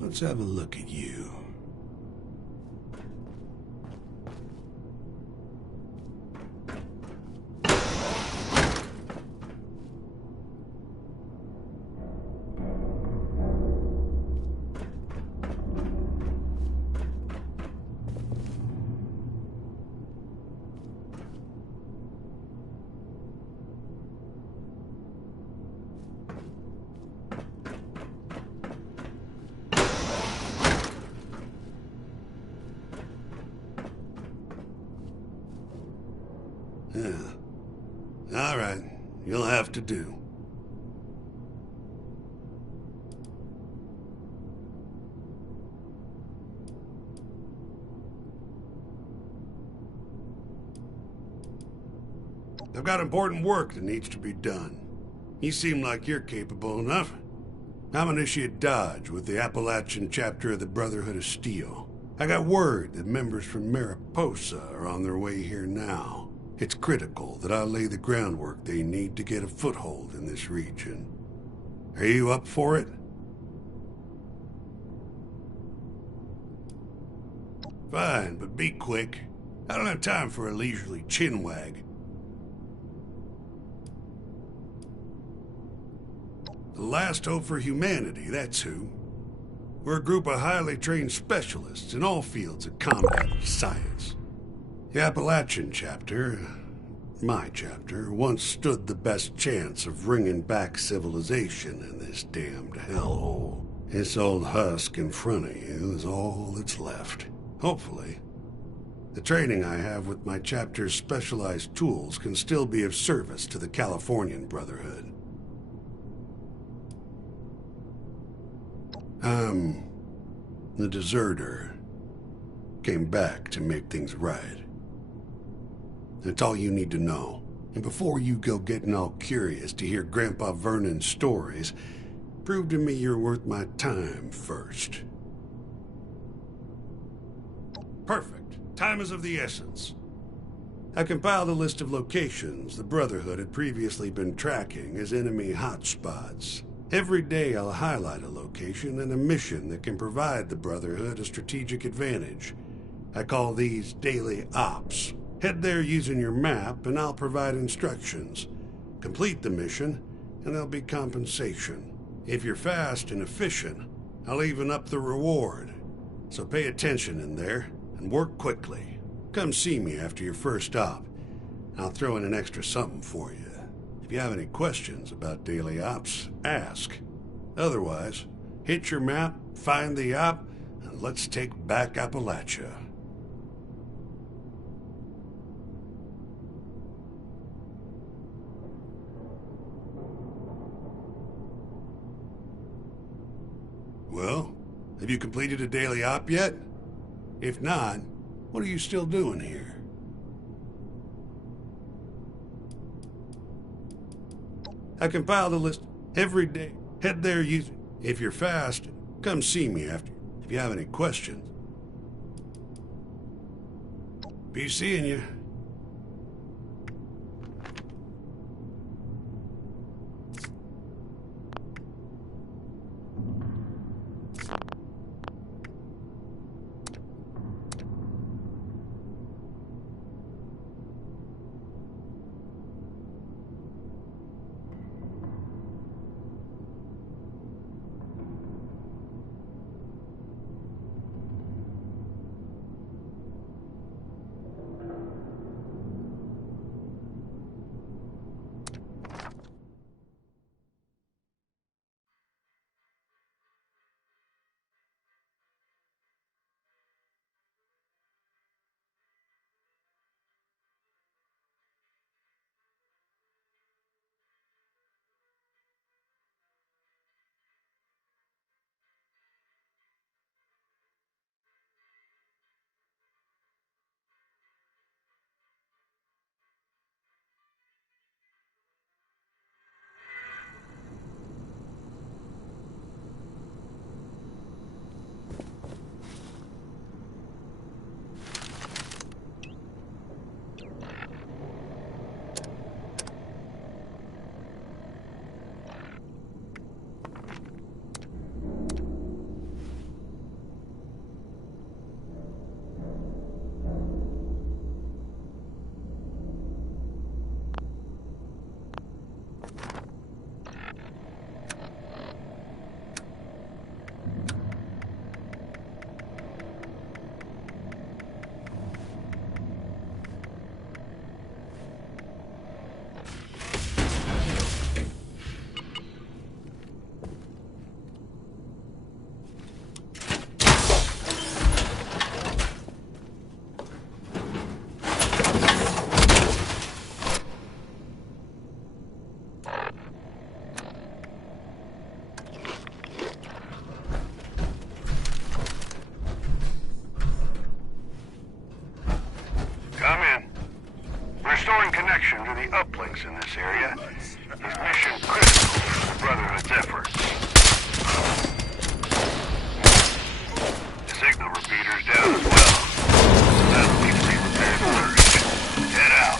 Let's have a look at you. Yeah. All right. You'll have to do. I've got important work that needs to be done. You seem like you're capable enough. I'm Initiate Dodge with the Appalachian chapter of the Brotherhood of Steel. I got word that members from Mariposa are on their way here now. It's critical that I lay the groundwork they need to get a foothold in this region. Are you up for it? Fine, but be quick. I don't have time for a leisurely chinwag. The last hope for humanity, that's who. We're a group of highly trained specialists in all fields of combat science. The Appalachian chapter, my chapter, once stood the best chance of bringing back civilization in this damned hellhole. This old husk in front of you is all that's left. Hopefully. The training I have with my chapter's specialized tools can still be of service to the Californian Brotherhood. The deserter came back to make things right. That's all you need to know. And before you go getting all curious to hear Grandpa Vernon's stories, prove to me you're worth my time first. Perfect. Time is of the essence. I compiled a list of locations the Brotherhood had previously been tracking as enemy hotspots. Every day I'll highlight a location and a mission that can provide the Brotherhood a strategic advantage. I call these daily ops. Head there using your map and I'll provide instructions. Complete the mission and there'll be compensation. If you're fast and efficient, I'll even up the reward. So pay attention in there and work quickly. Come see me after your first op. I'll throw in an extra something for you. If you have any questions about daily ops, ask. Otherwise, hit your map, find the op, and let's take back Appalachia. Well, have you completed a daily op yet? If not, what are you still doing here? I compiled a list every day. Head there using. If you're fast, come see me after. If you have any questions. Be seeing you. uplinks in this area is mission critical for the Brotherhood's efforts. The signal repeater's down as well. That'll need to be repaired first. Head out.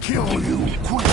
Kill you quick.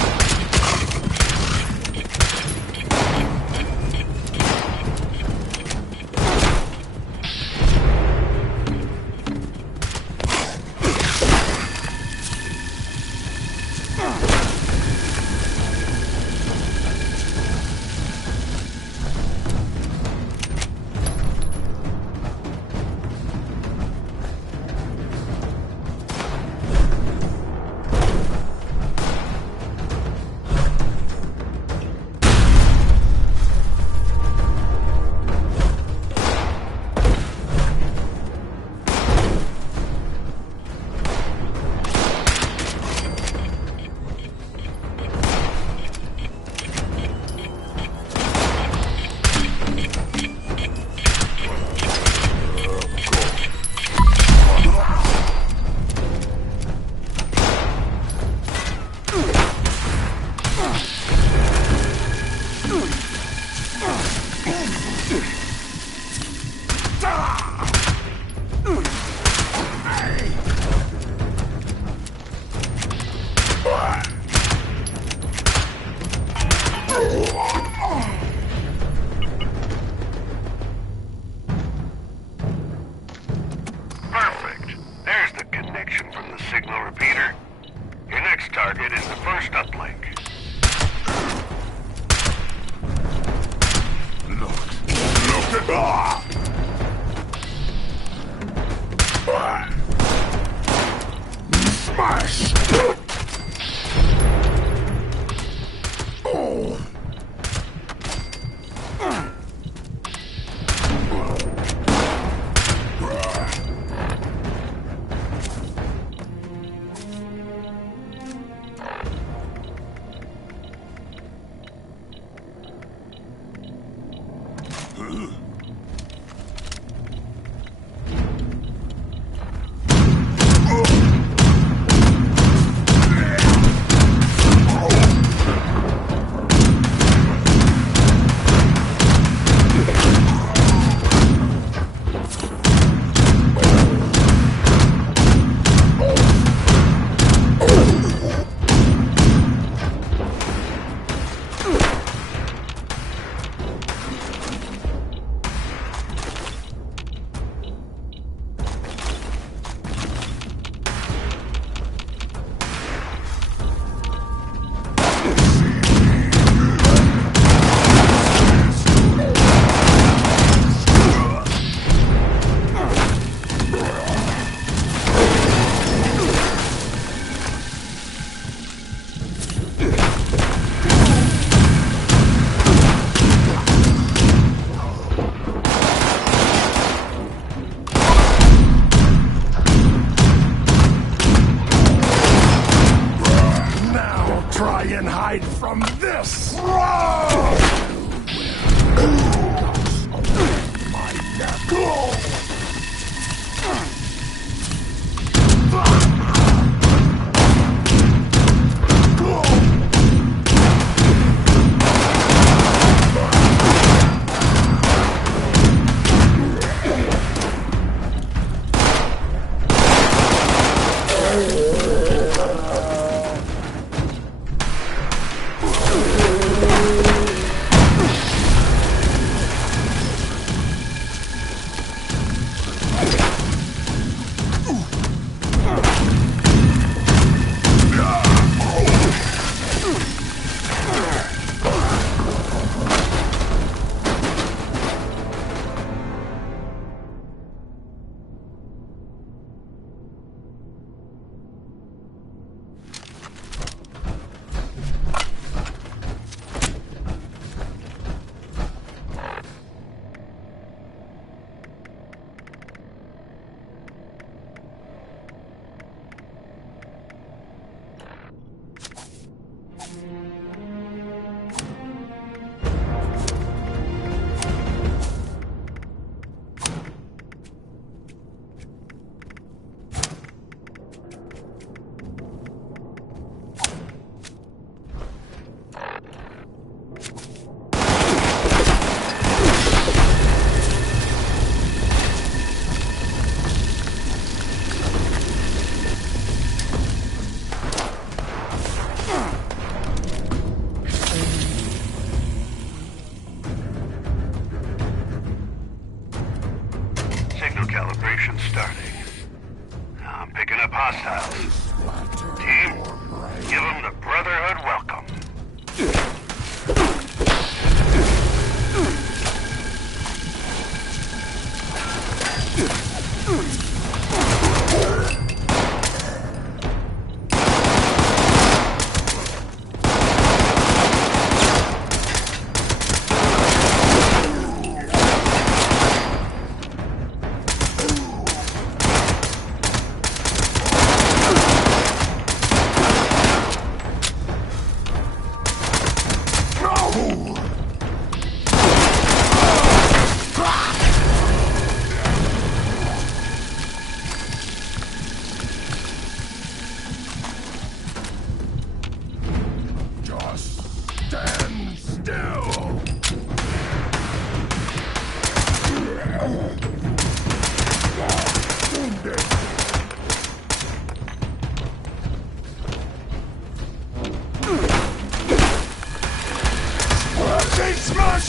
Perfect. There's the connection from the signal repeater. Your next target is the first uplink. Look at Smash! Oh. Try and hide from this! My neck!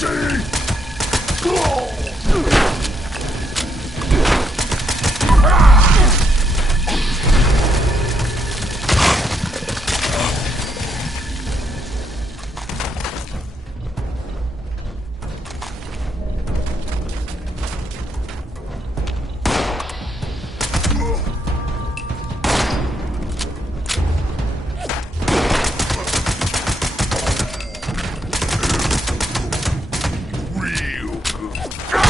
see? Go! Real good.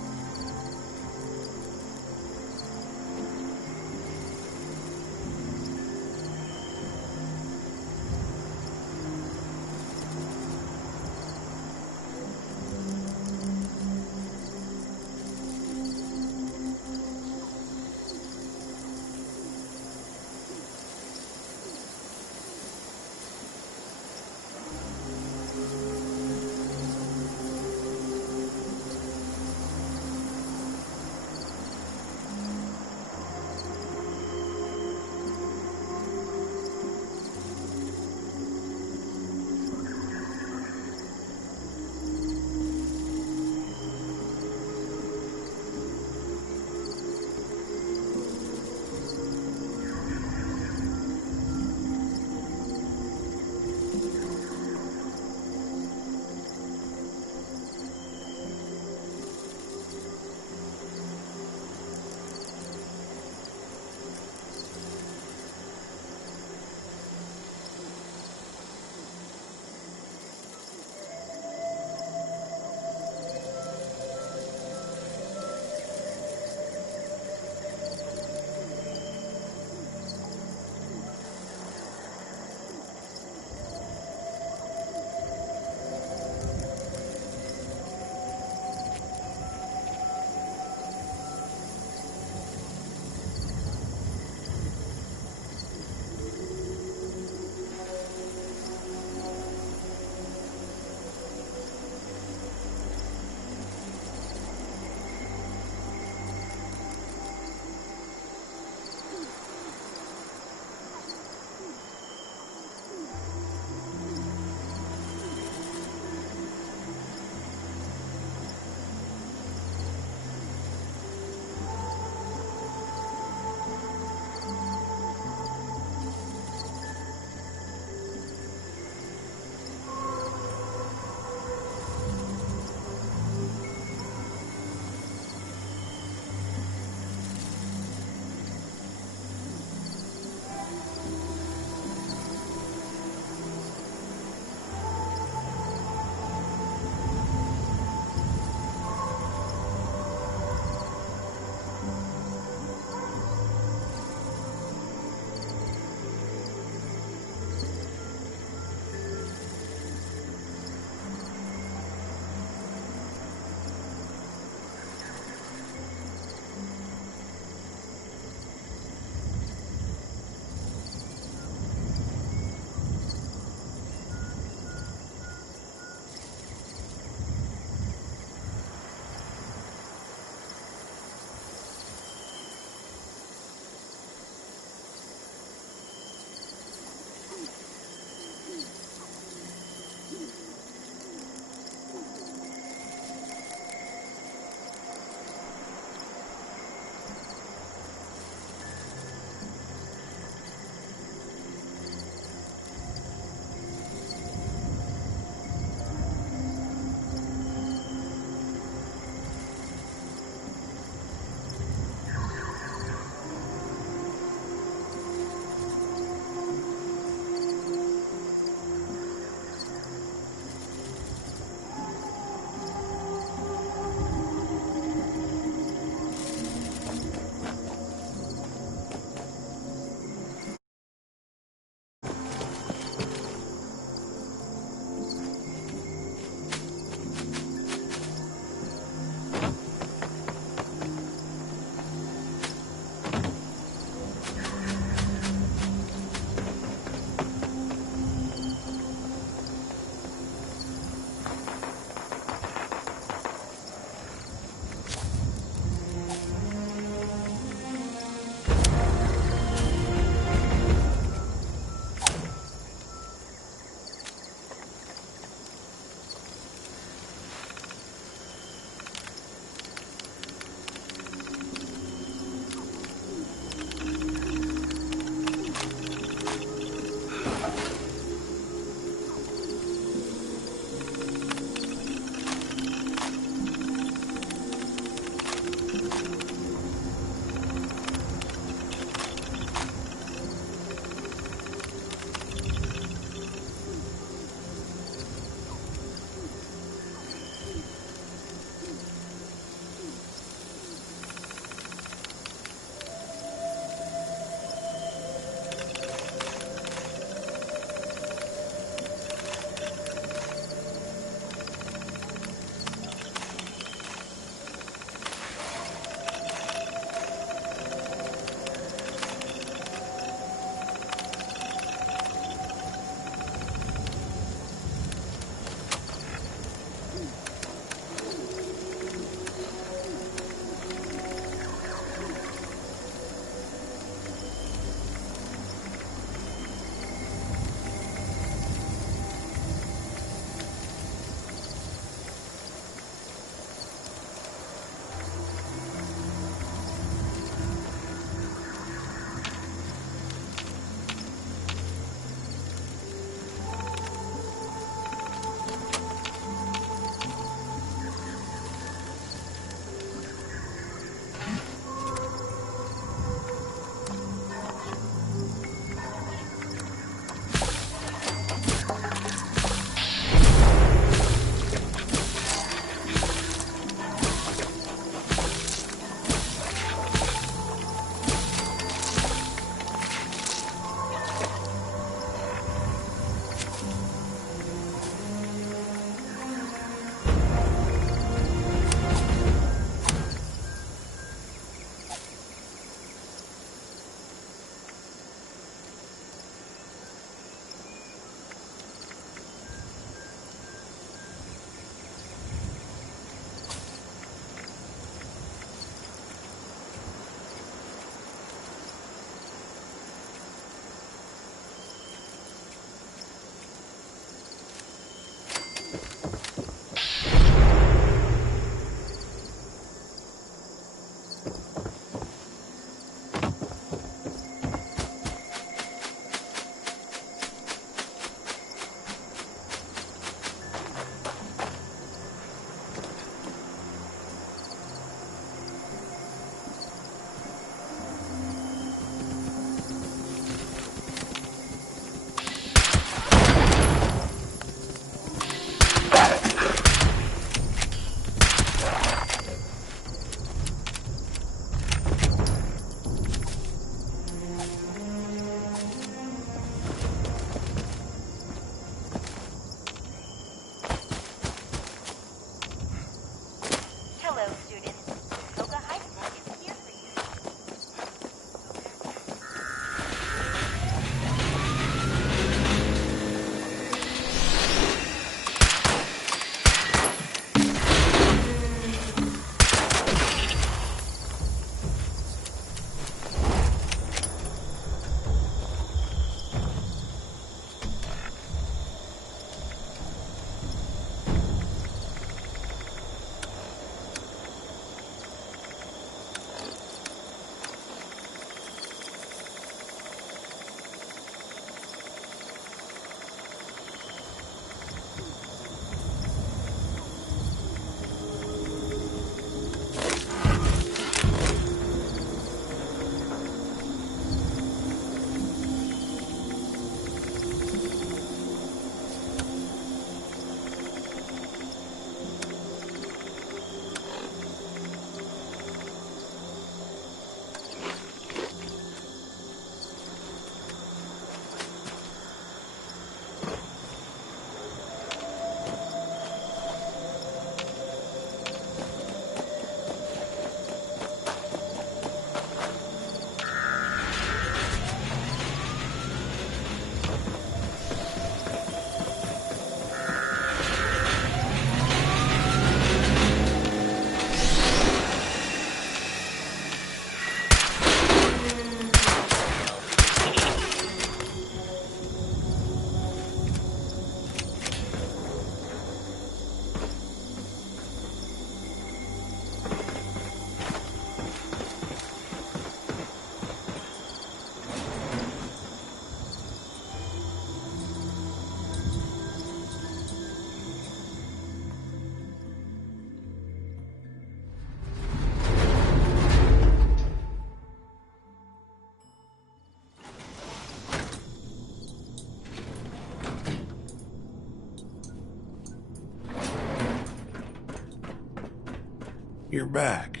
You're back.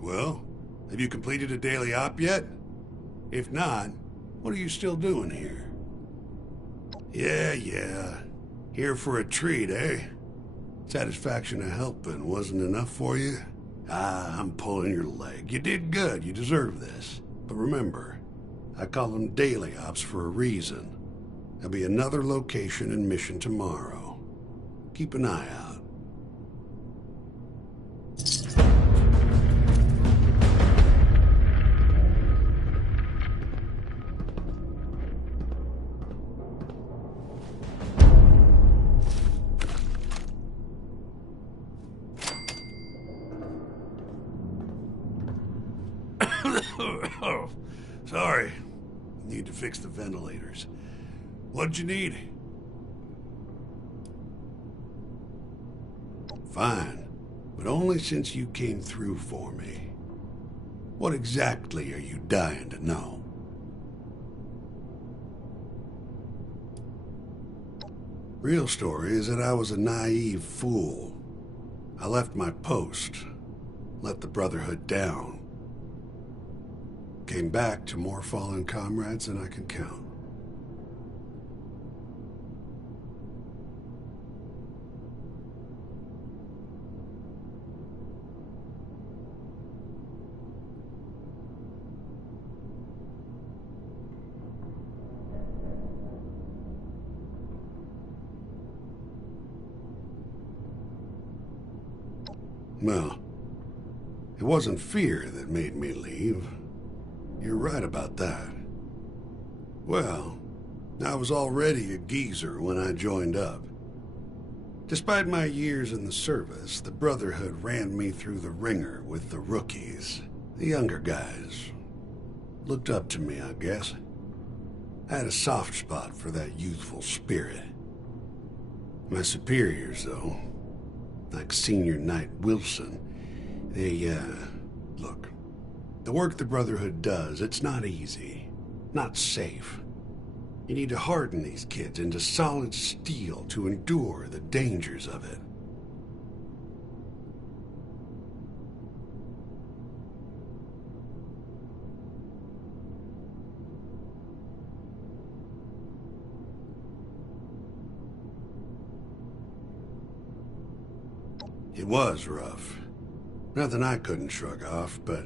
Well, have you completed a daily op yet? If not, what are you still doing here? Yeah. Here for a treat, eh? Satisfaction of helping wasn't enough for you? I'm pulling your leg. You did good. You deserve this. But remember, I call them daily ops for a reason. There'll be another location and mission tomorrow. Keep an eye out. Sorry. Need to fix the ventilators. What'd you need? Fine, but only since you came through for me. What exactly are you dying to know? Real story is that I was a naive fool. I left my post, let the Brotherhood down. Came back to more fallen comrades than I can count. Well, it wasn't fear that made me leave. You're right about that. Well, I was already a geezer when I joined up. Despite my years in the service, the Brotherhood ran me through the ringer with the rookies. The younger guys looked up to me, I guess. I had a soft spot for that youthful spirit. My superiors, though, like Senior Knight Wilson, look, the work the Brotherhood does, it's not easy, not safe. You need to harden these kids into solid steel to endure the dangers of it. It was rough. Nothing I couldn't shrug off, but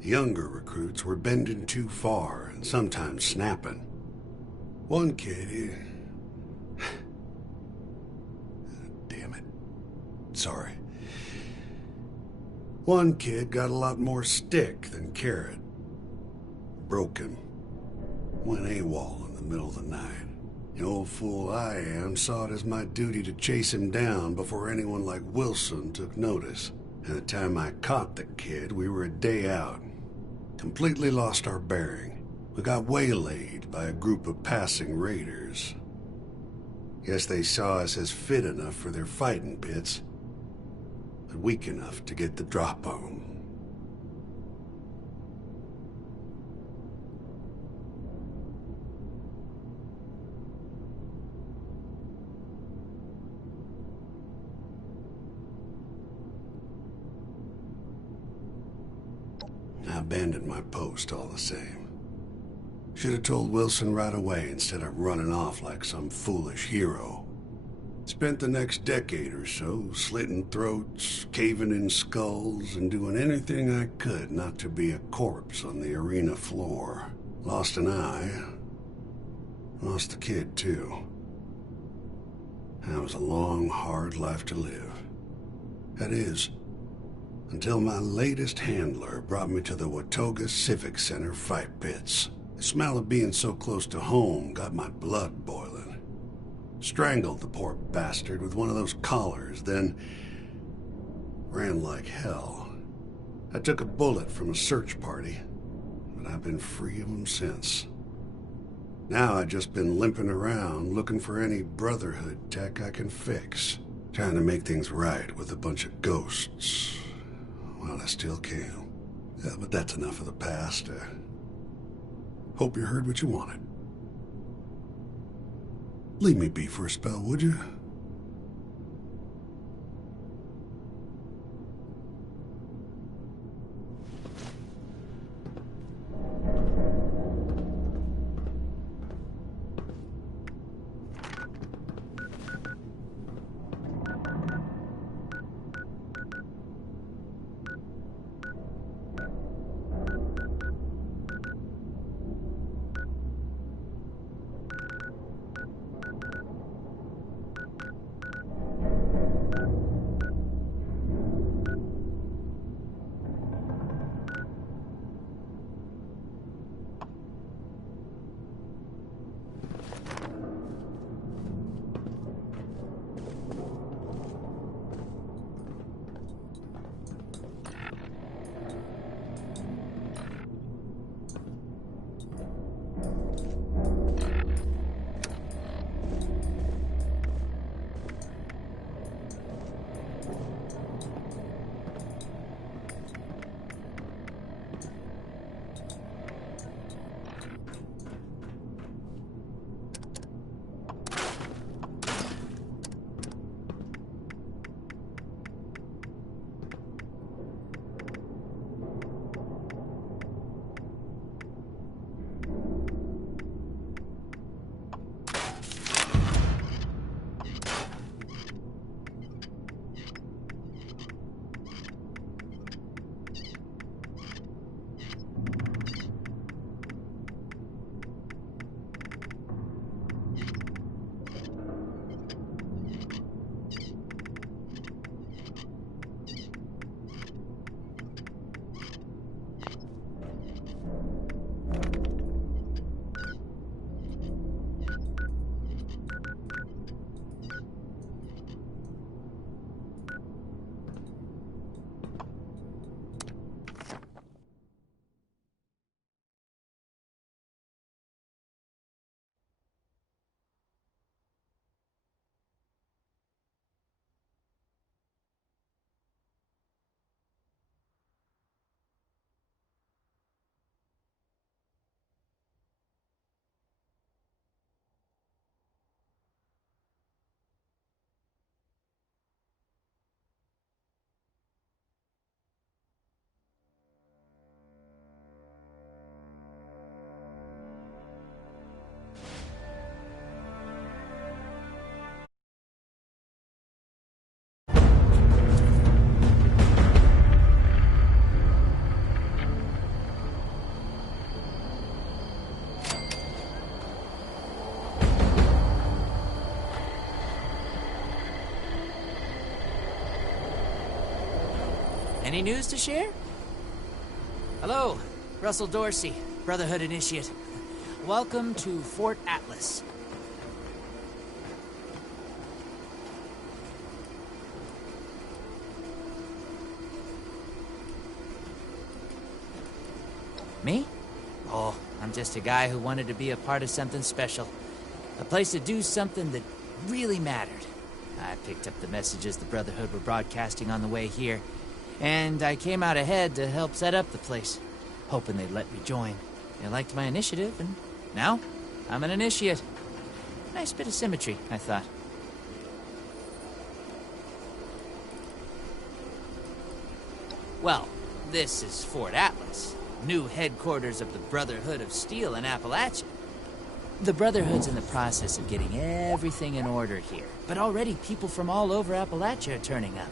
the younger recruits were bending too far and sometimes snapping. One kid, damn it. Sorry. One kid got a lot more stick than carrot. Broken. Went AWOL in the middle of the night. The old fool I am saw it as my duty to chase him down before anyone like Wilson took notice. And the time I caught the kid, we were a day out. Completely lost our bearing. We got waylaid by a group of passing raiders. Guess they saw us as fit enough for their fighting pits, but weak enough to get the drop on them. I abandoned my post all the same. Should have told Wilson right away instead of running off like some foolish hero. Spent the next decade or so slitting throats, caving in skulls, and doing anything I could not to be a corpse on the arena floor. Lost an eye. Lost the kid, too. That was a long, hard life to live. That is, until my latest handler brought me to the Watoga Civic Center fight pits. The smell of being so close to home got my blood boiling. Strangled the poor bastard with one of those collars, then ran like hell. I took a bullet from a search party, but I've been free of them since. Now I've just been limping around looking for any Brotherhood tech I can fix, trying to make things right with a bunch of ghosts. Well, I still can. Yeah, but that's enough of the past. Hope you heard what you wanted. Leave me be for a spell, would you? Any news to share? Hello, Russell Dorsey, Brotherhood Initiate. Welcome to Fort Atlas. Me? Oh, I'm just a guy who wanted to be a part of something special. A place to do something that really mattered. I picked up the messages the Brotherhood were broadcasting on the way here, and I came out ahead to help set up the place, hoping they'd let me join. They liked my initiative, and now I'm an initiate. Nice bit of symmetry, I thought. Well, this is Fort Atlas, new headquarters of the Brotherhood of Steel in Appalachia. The Brotherhood's in the process of getting everything in order here, but already people from all over Appalachia are turning up.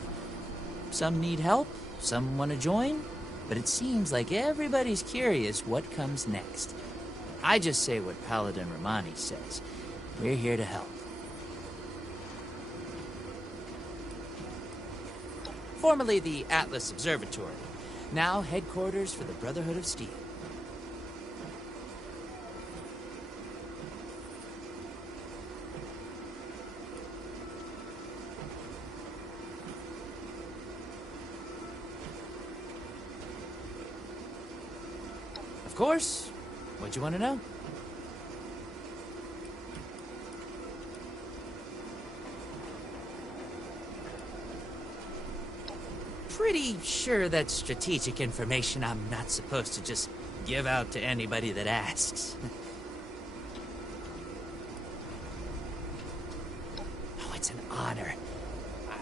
Some need help, some want to join, but it seems like everybody's curious what comes next. I just say what Paladin Romani says. We're here to help. Formerly the Atlas Observatory, now headquarters for the Brotherhood of Steel. Of course. What'd you want to know? Pretty sure that's strategic information I'm not supposed to just give out to anybody that asks. Oh, it's an honor.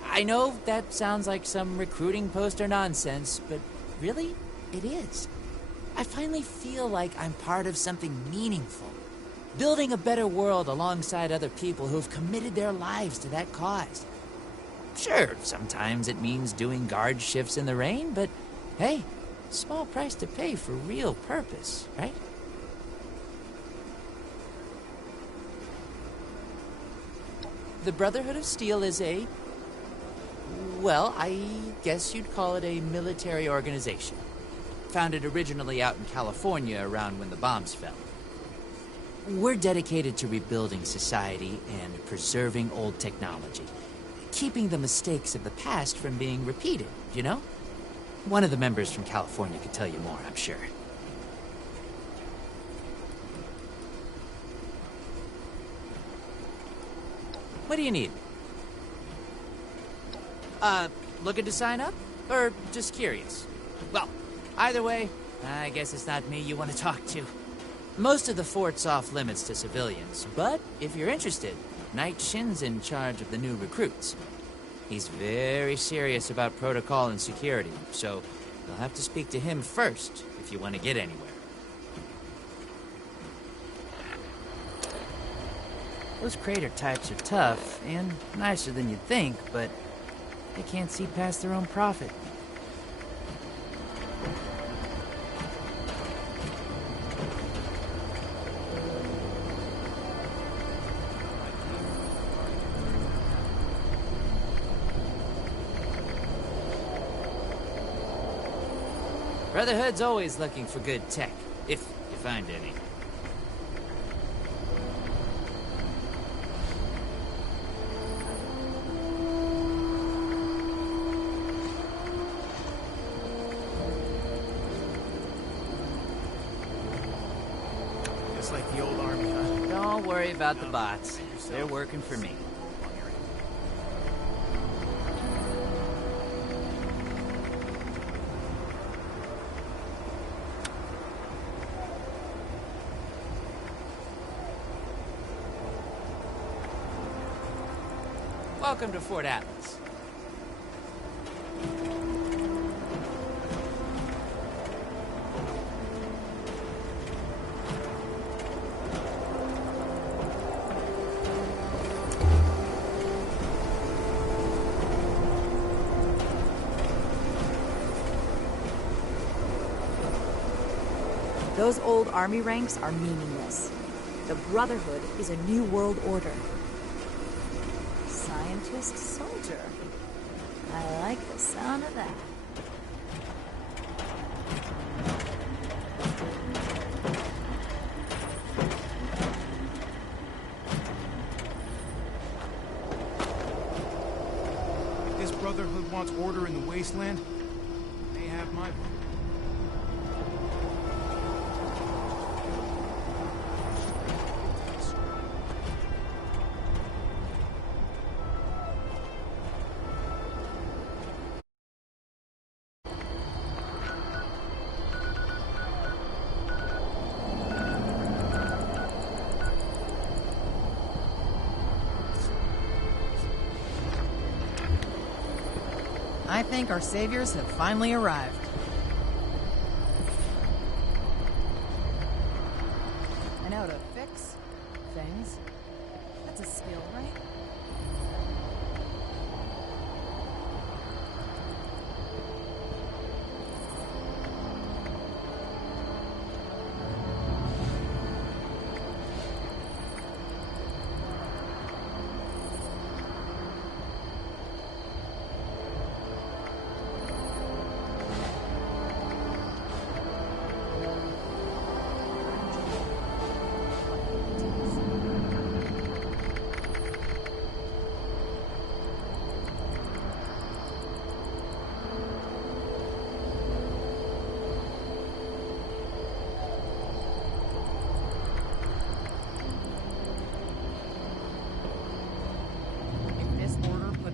I know that sounds like some recruiting poster nonsense, but really, it is. I finally feel like I'm part of something meaningful. Building a better world alongside other people who have committed their lives to that cause. Sure, sometimes it means doing guard shifts in the rain, but hey, small price to pay for real purpose, right? The Brotherhood of Steel is well, I guess you'd call it a military organization. Founded originally out in California around when the bombs fell. We're dedicated to rebuilding society and preserving old technology. Keeping the mistakes of the past from being repeated, you know? One of the members from California could tell you more, I'm sure. What do you need? Looking to sign up? Or just curious? Well, either way, I guess it's not me you want to talk to. Most of the fort's off limits to civilians, but if you're interested, Knight Shin's in charge of the new recruits. He's very serious about protocol and security, so you'll have to speak to him first if you want to get anywhere. Those crater types are tough and nicer than you'd think, but they can't see past their own profit. Brotherhood's always looking for good tech, if you find any. Just like the old army, huh? Don't worry about the bots. They're working for me. Welcome to Fort Atlas. Those old army ranks are meaningless. The Brotherhood is a new world order. Scientist soldier. I like the sound of that. Brotherhood wants order in the wasteland, they have my vote. I think our saviors have finally arrived. And how to fix things. That's a skill, right?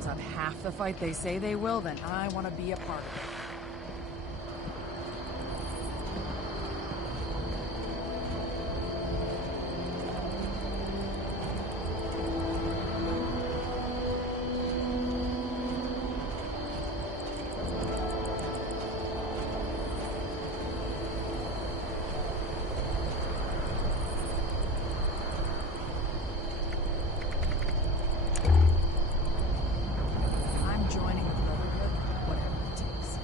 Up half the fight they say they will, then I want to be a part of it. Joining the Brotherhood, whatever it takes.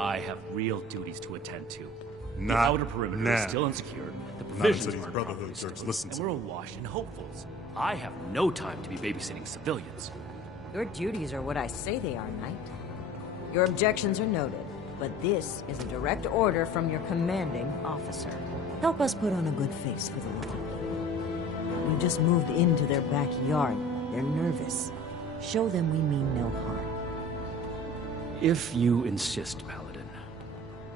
I have real duties to attend to. The Not outer perimeter now. is still unsecured, the Not provisions until these aren't Brotherhood properly jerks stored, listen and to we're me. awash in hopefuls. I have no time to be babysitting civilians. Your duties are what I say they are, Knight. Your objections are noted, but this is a direct order from your commanding officer. Help us put on a good face for the law. We just moved into their backyard. They're nervous. Show them we mean no harm. If you insist, Paladin.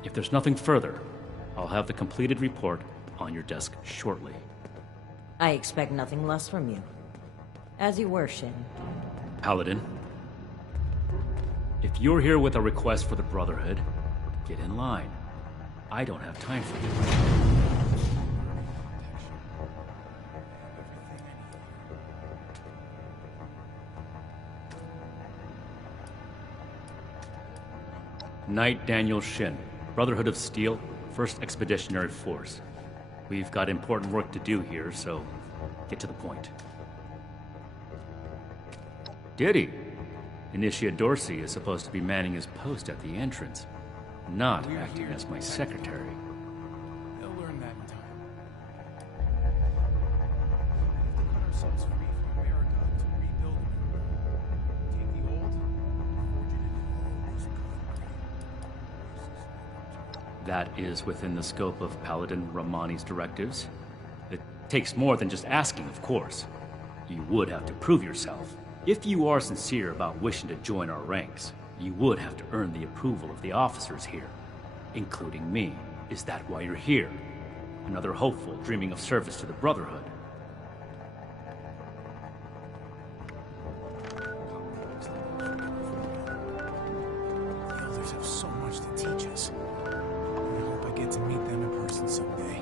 If there's nothing further, I'll have the completed report on your desk shortly. I expect nothing less from you. As you were, Shin. Paladin, if you're here with a request for the Brotherhood, get in line. I don't have time for you. Knight Daniel Shin, Brotherhood of Steel, 1st Expeditionary Force. We've got important work to do here, so get to the point. Diddy. Initiate Dorsey is supposed to be manning his post at the entrance, not We're acting here as to my protect secretary. They'll learn that in time. We have to cut ourselves free from America to rebuild it. Take the old, forge it into That is within the scope of Paladin Romani's directives. It takes more than just asking, of course. You would have to prove yourself. If you are sincere about wishing to join our ranks, you would have to earn the approval of the officers here, including me. Is that why you're here? Another hopeful dreaming of service to the Brotherhood? The elders have so much to teach us. I hope I get to meet them in person someday.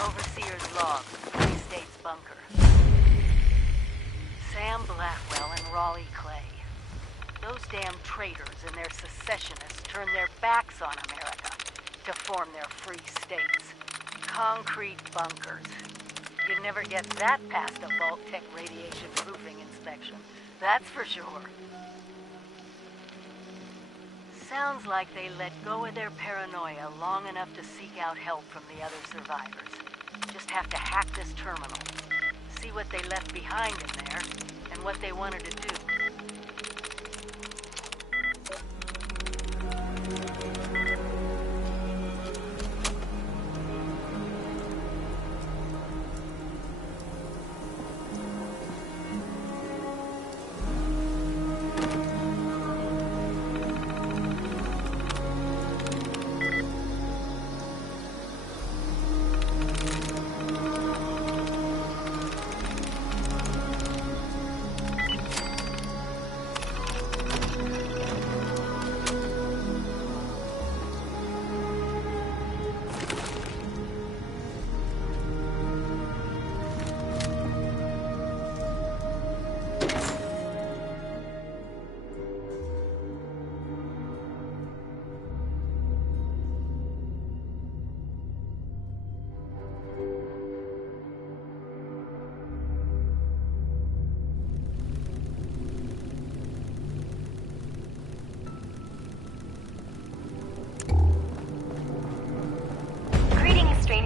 Overseer's log, Free State's bunker. Sam Blackwell and Raleigh Clay. Those damn traitors and their secessionists turned their backs on America to form their free states. Concrete bunkers. You'd never get that past a Vault-Tec radiation proofing inspection. That's for sure. Sounds like they let go of their paranoia long enough to seek out help from the other survivors. Just have to hack this terminal. See what they left behind in there, and what they wanted to do.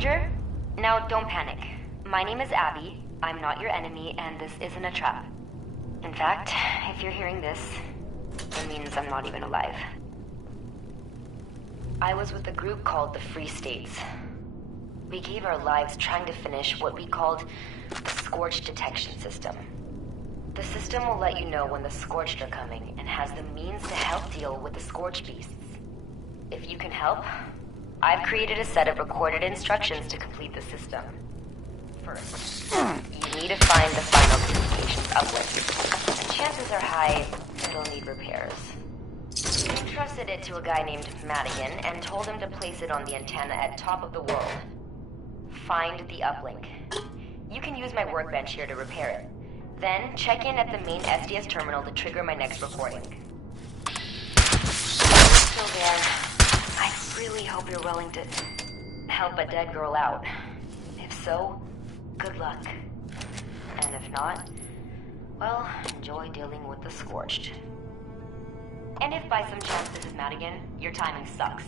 Ranger? Now, don't panic. My name is Abby. I'm not your enemy, and this isn't a trap. In fact, if you're hearing this, it means I'm not even alive. I was with a group called the Free States. We gave our lives trying to finish what we called the Scorched Detection System. The system will let you know when the Scorched are coming and has the means to help deal with the Scorched beasts. If you can help, I've created a set of recorded instructions to complete the system. First, you need to find the final communications uplink, and chances are high it'll need repairs. I entrusted it to a guy named Madigan and told him to place it on the antenna at top of the world. Find the uplink. You can use my workbench here to repair it. Then check in at the main SDS terminal to trigger my next recording. If you're still there, I really hope you're willing to help a dead girl out. If so, good luck. And if not, well, enjoy dealing with the Scorched. And if by some chance this is Madigan, your timing sucks.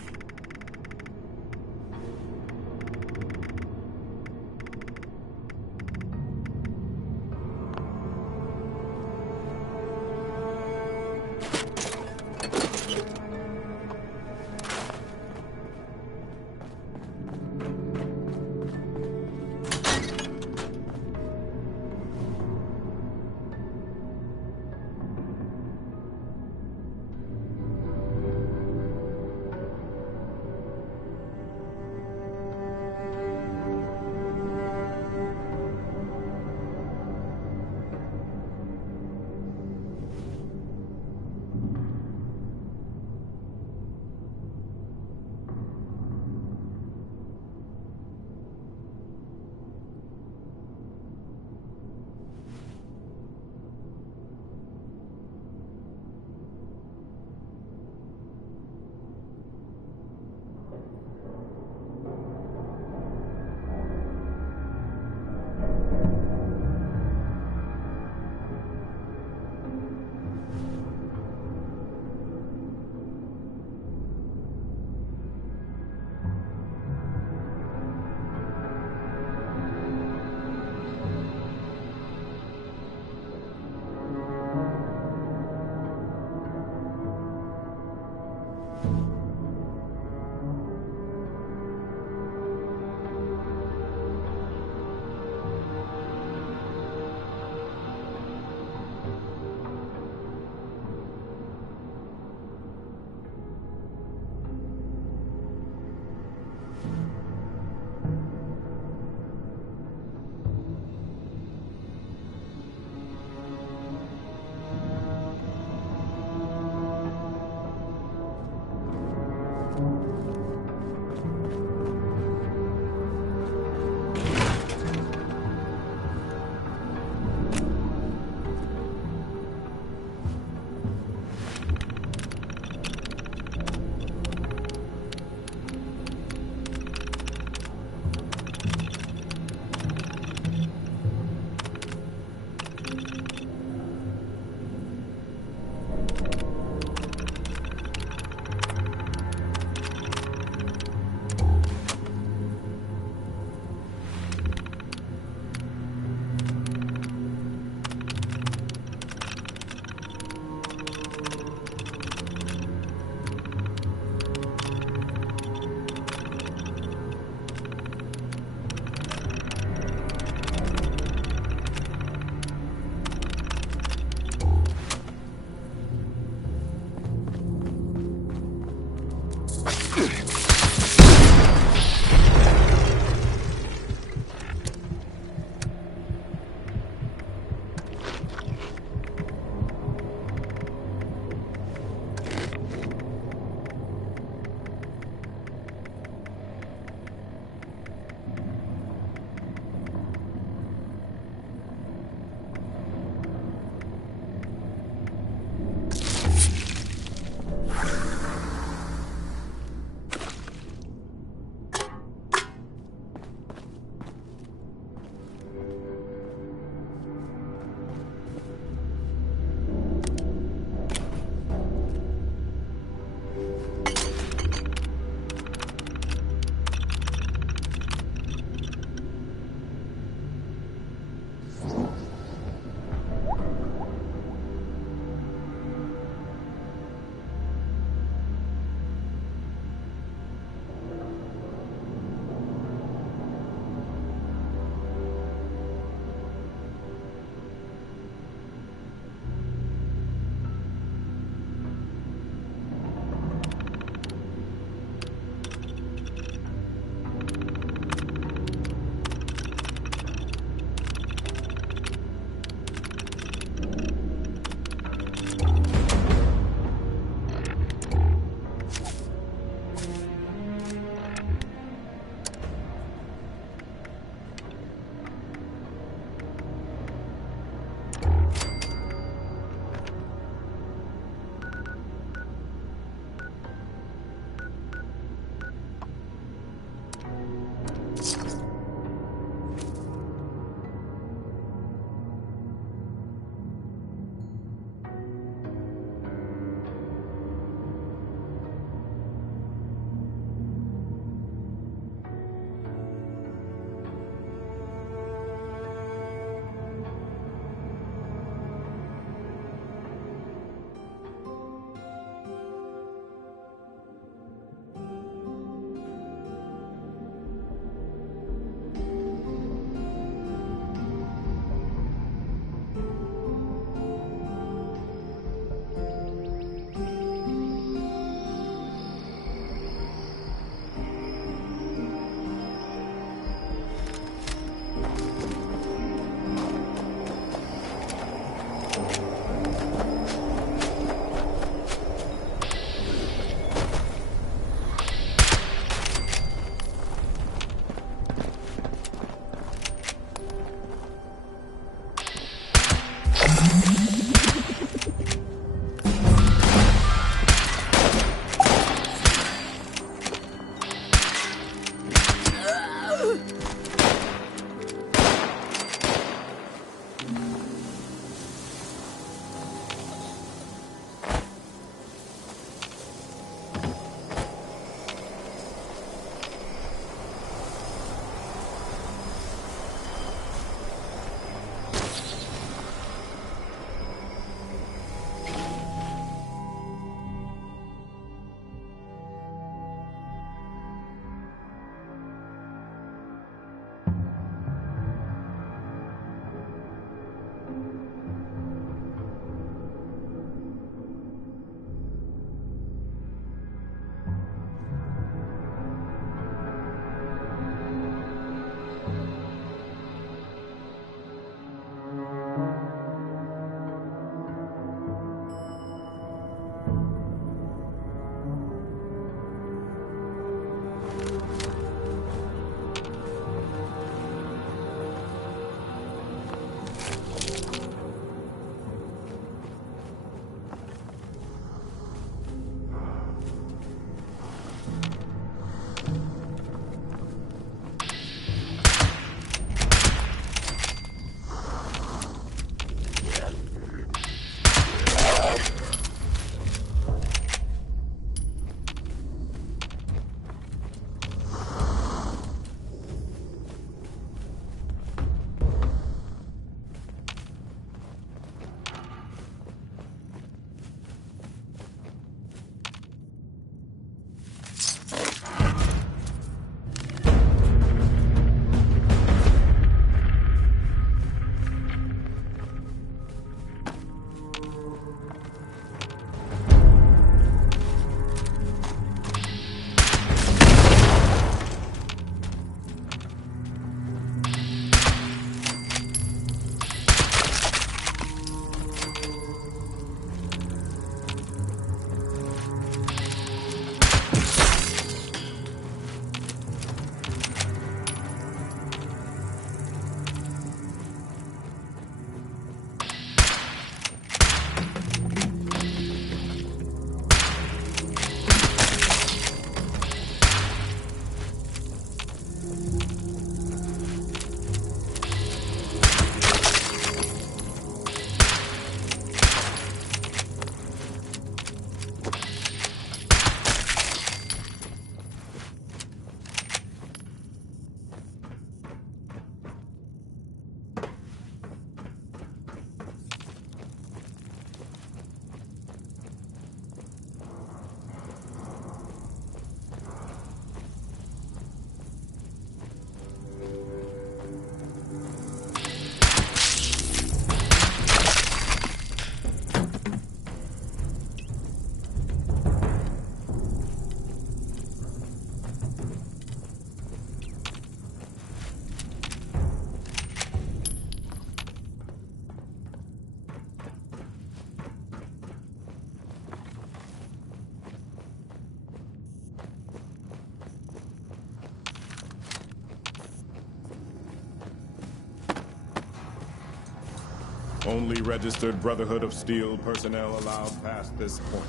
Only registered Brotherhood of Steel personnel allowed past this point.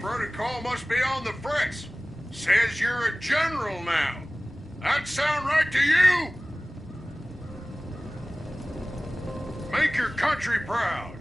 Protocol must be on the fritz. Says you're a general now. That sound right to you? Make your country proud.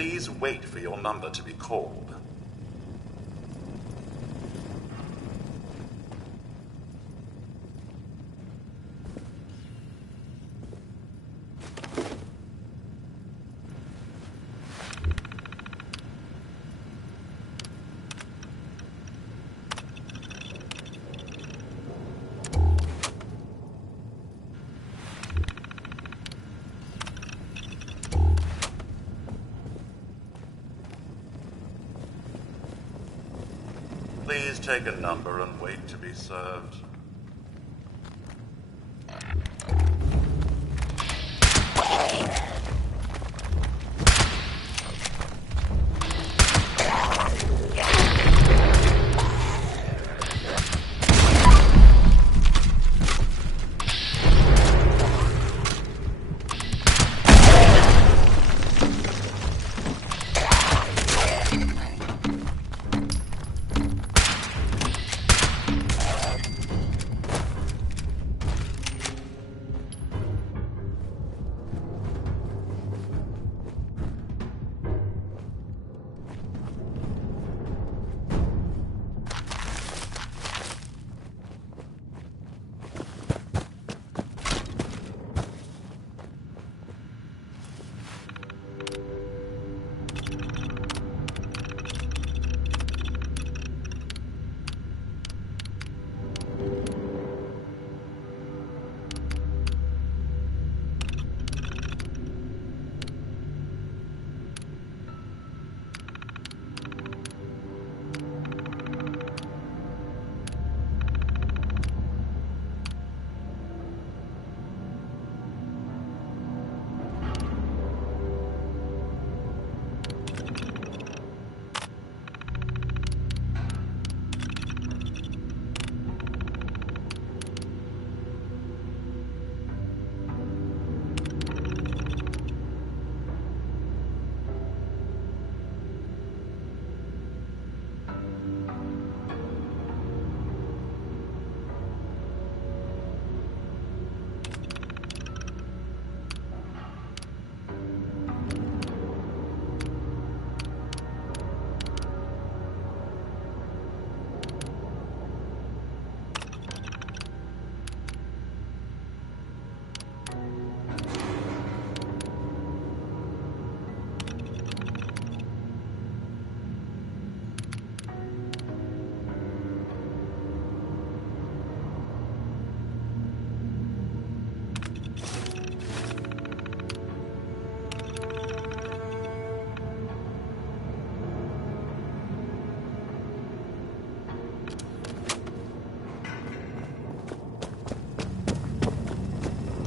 Please wait for your number to be called. Please take a number and wait to be served.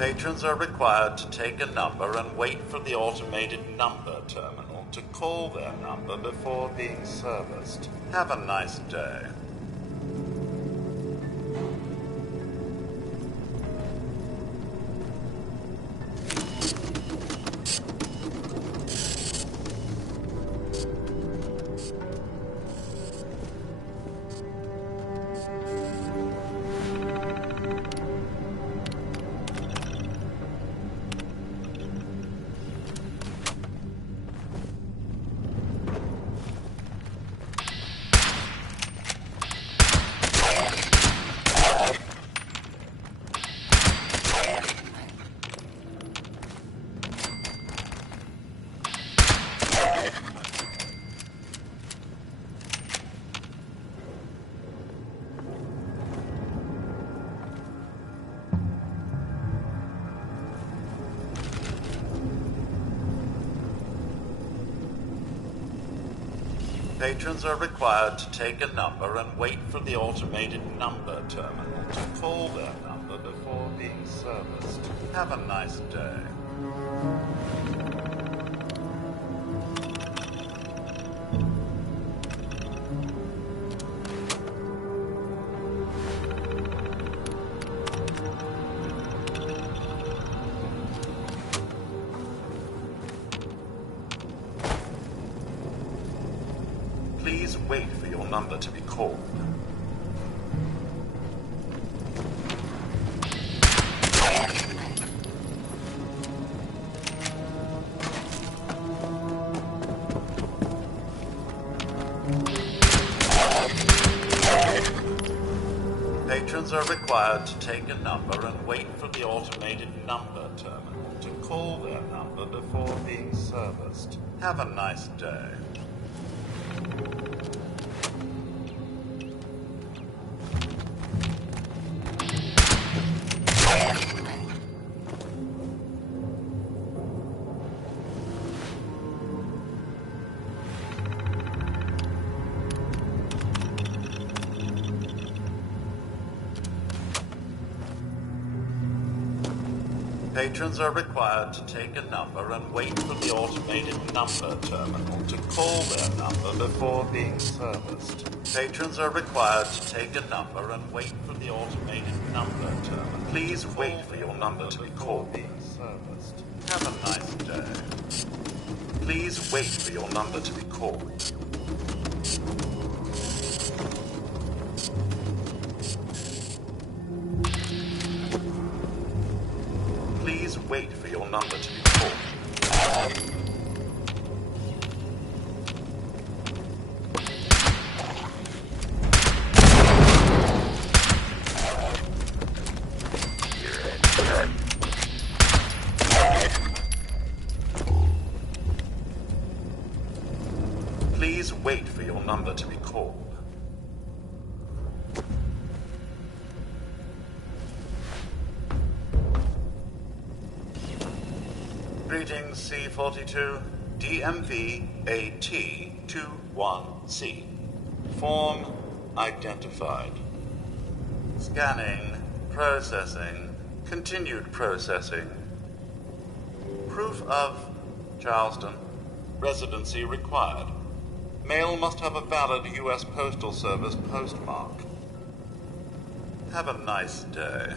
Patrons are required to take a number and wait for the automated number terminal to call their number before being serviced. Have a nice day. Patrons are required to take a number and wait for the automated number terminal to call their number before being serviced. Have a nice day. Please wait for your number to be called. Patrons are required to take a number and wait for the automated number terminal to call their number before being serviced. Have a nice day. Patrons are required to take a number and wait for the automated number terminal to call their number before being serviced. Patrons are required to take a number and wait for the automated number terminal. Please wait for your number to be called. Being serviced. Have a nice day. Please wait for your number to be called. Please wait for your number to be called. Please wait for your number to be called. Greetings, C-42, DMV AT-21C. Form identified. Scanning, processing, continued processing. Proof of Charleston. Residency required. Mail must have a valid U.S. Postal Service postmark. Have a nice day.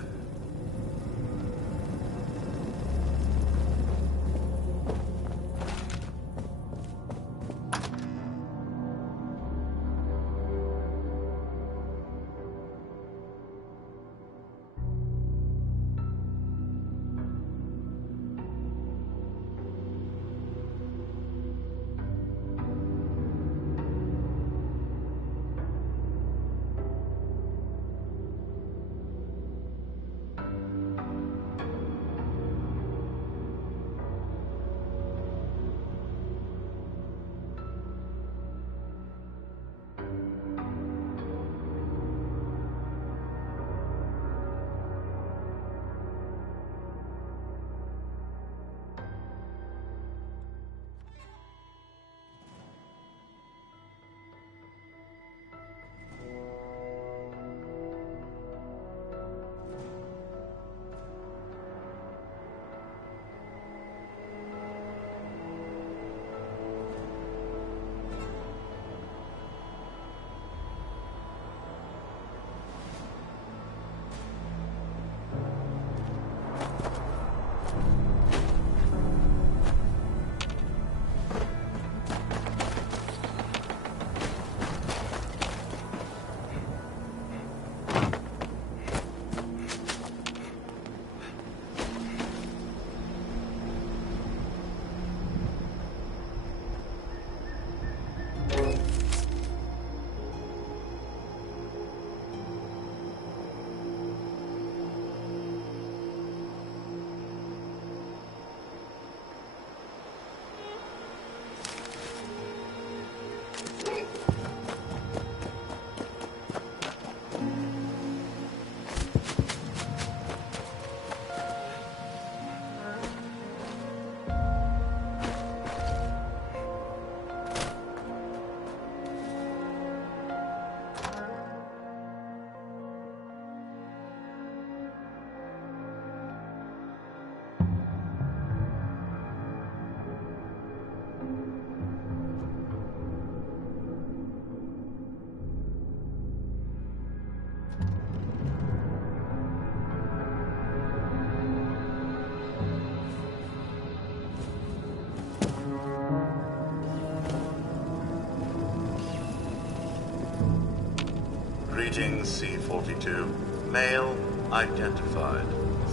Greetings, C-42. Male identified.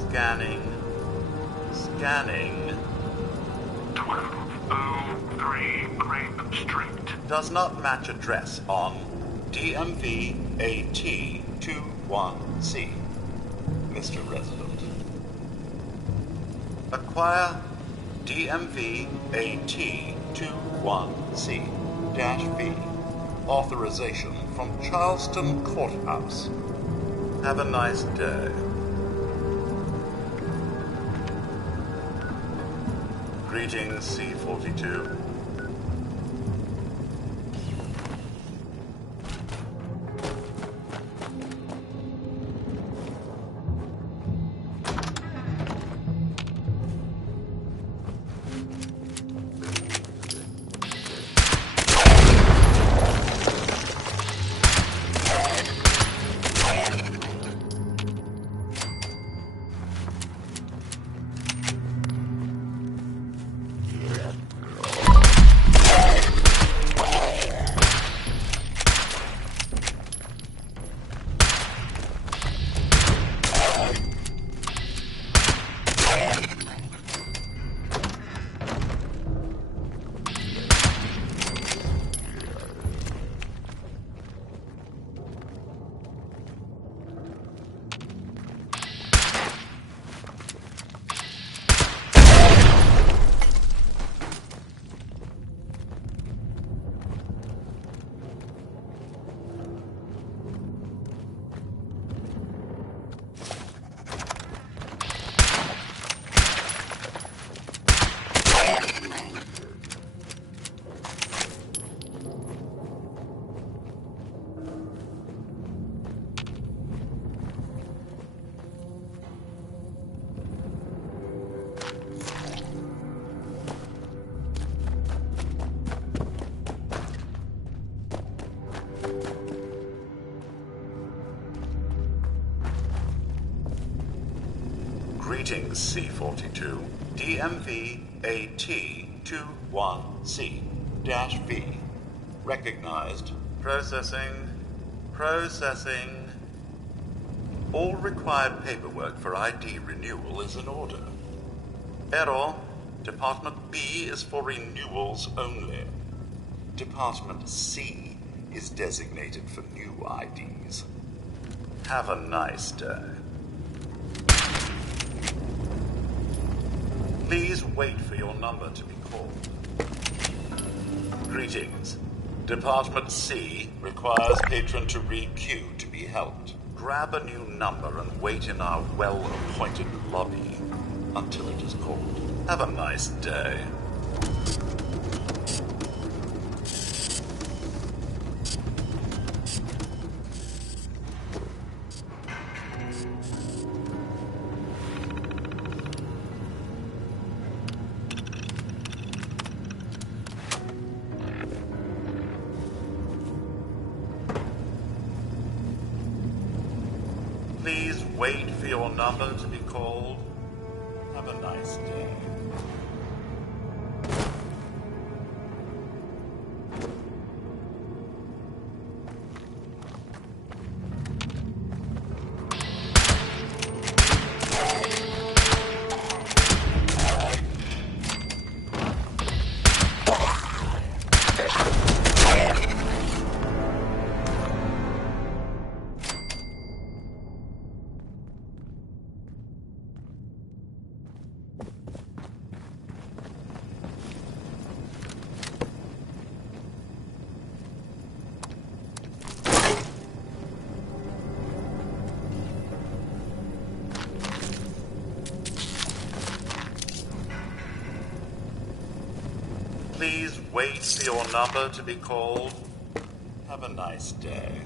Scanning. Scanning. 1203 Grape Street. Does not match address on DMV AT-21C, Mr. Resident. Acquire DMV AT-21C-V. Authorization from Charleston Courthouse. Have a nice day. Greetings, C-42. Greetings, C-42. DMV AT-21C-V. Recognized. Processing. Processing. All required paperwork for ID renewal is in order. Error. Department B is for renewals only. Department C is designated for new IDs. Have a nice day. Please wait for your number to be called. Greetings. Department C requires patron to re-queue to be helped. Grab a new number and wait in our well-appointed lobby until it is called. Have a nice day. Please wait for your number to be called. Have a nice day. Please wait for your number to be called. Have a nice day.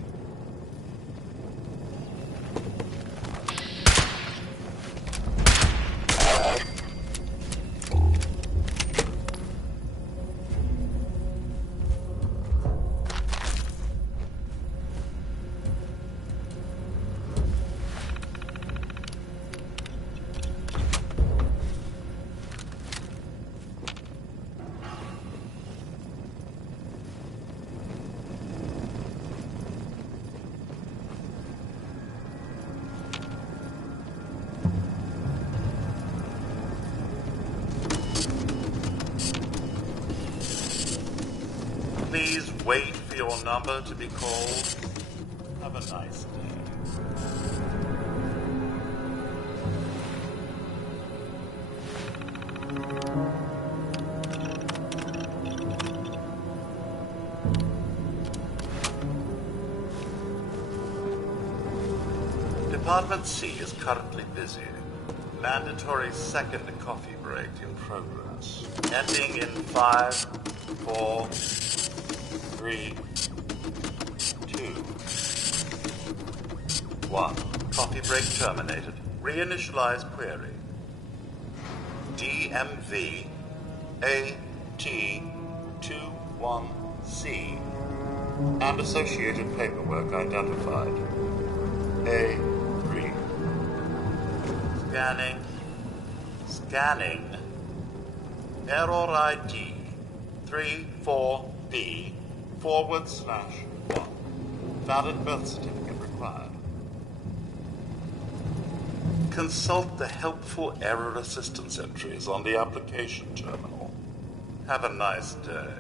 Please wait for your number to be called. Have a nice day. Department C is currently busy. Mandatory second coffee break in progress. Ending in 5, 4, 3, 2, 1. Coffee break terminated. Reinitialize query. DMV AT21C and associated paperwork identified. A3. Scanning. Scanning. Error ID 34B/1. Valid birth certificate required. Consult the helpful error assistance entries on the application terminal. Have a nice day.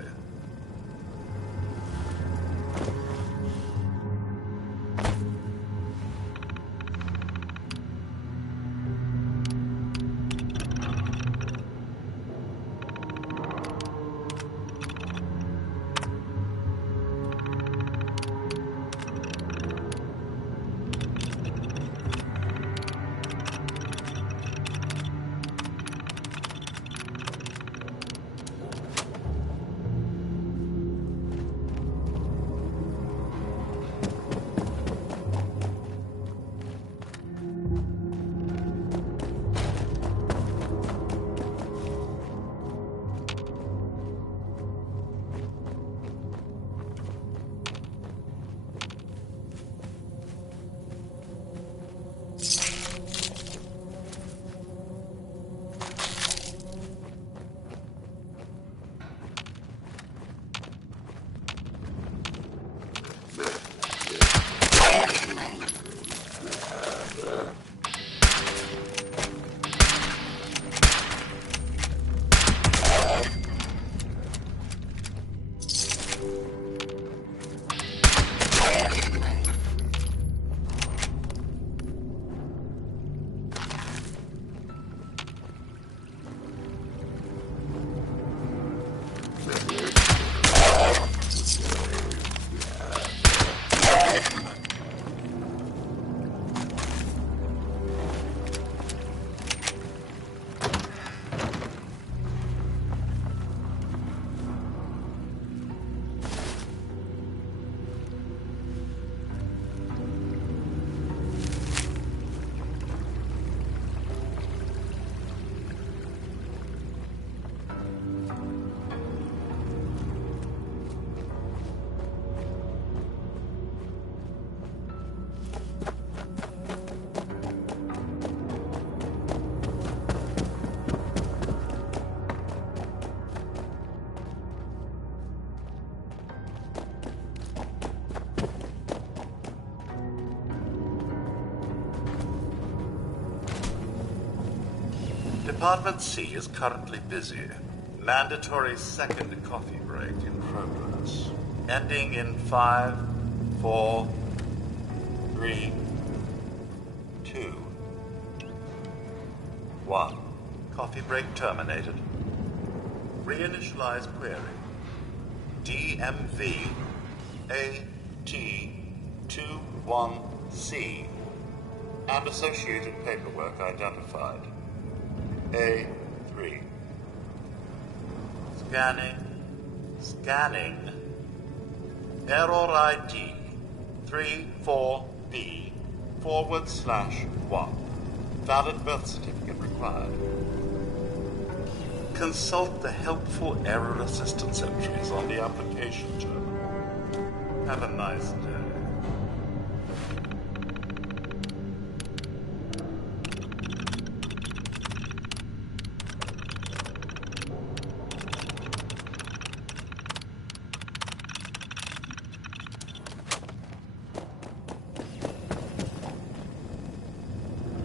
Department C is currently busy. Mandatory second coffee break in progress. Ending in 5, 4, 3, 2, 1. Coffee break terminated. Reinitialize query. DMV AT21C and associated paperwork identified. A3. Scanning. Scanning. Error ID 34B/1. Valid birth certificate required. Consult the helpful error assistance entries on the application terminal. Have a nice day.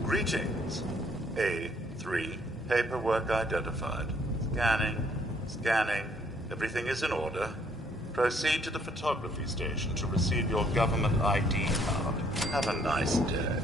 Greetings. A3. Paperwork identified. Scanning. Scanning. Everything is in order. Proceed to the photography station to receive your government ID card. Have a nice day.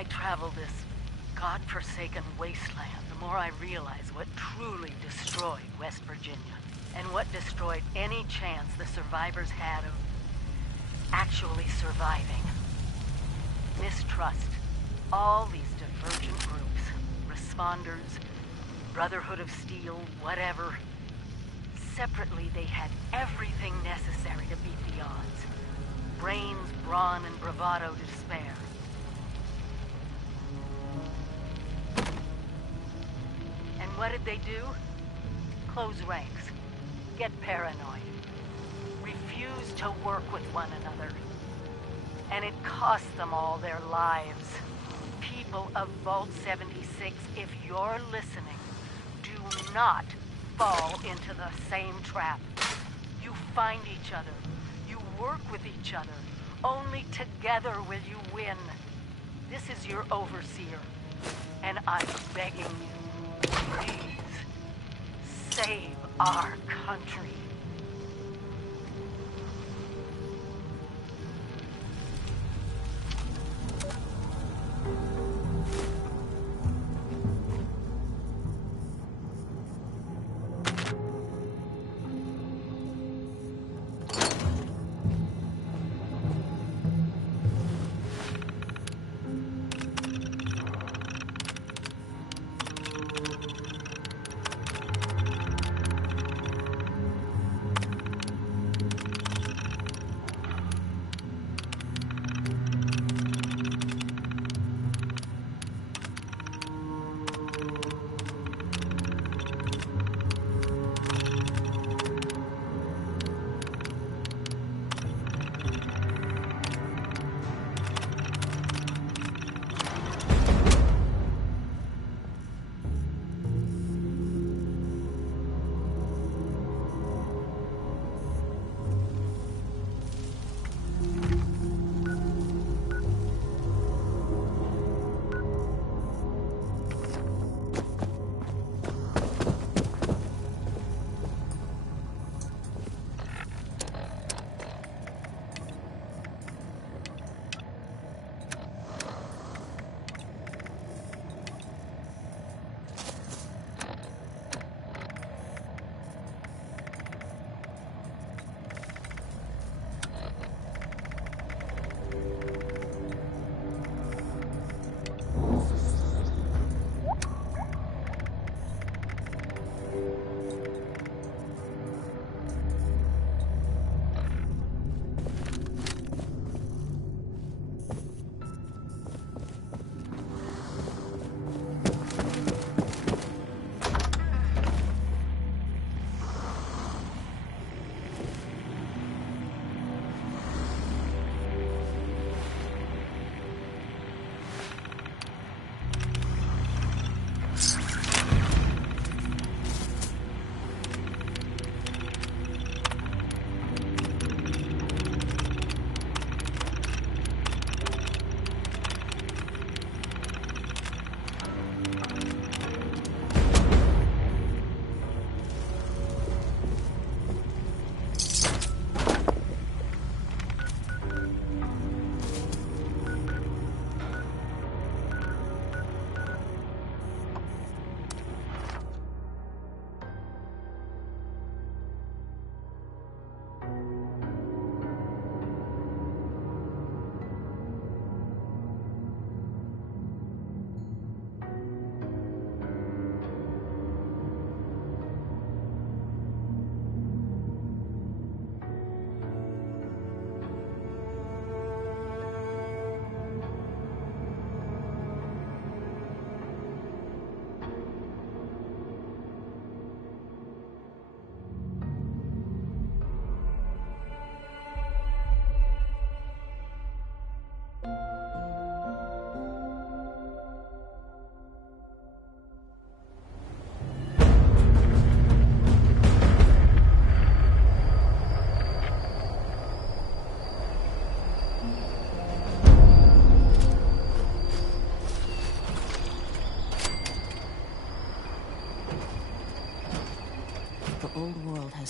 I travel this godforsaken wasteland, the more I realize what truly destroyed West Virginia, and what destroyed any chance the survivors had of actually surviving. Mistrust. All these divergent groups, responders, Brotherhood of Steel, whatever. Separately, they had everything necessary to beat the odds. Brains, brawn, and bravado to spare. And what did they do? Close ranks. Get paranoid. Refuse to work with one another. And it cost them all their lives. People of Vault 76, if you're listening, do not fall into the same trap. You find each other. You work with each other. Only together will you win. This is your overseer. And I'm begging you, please, save our country.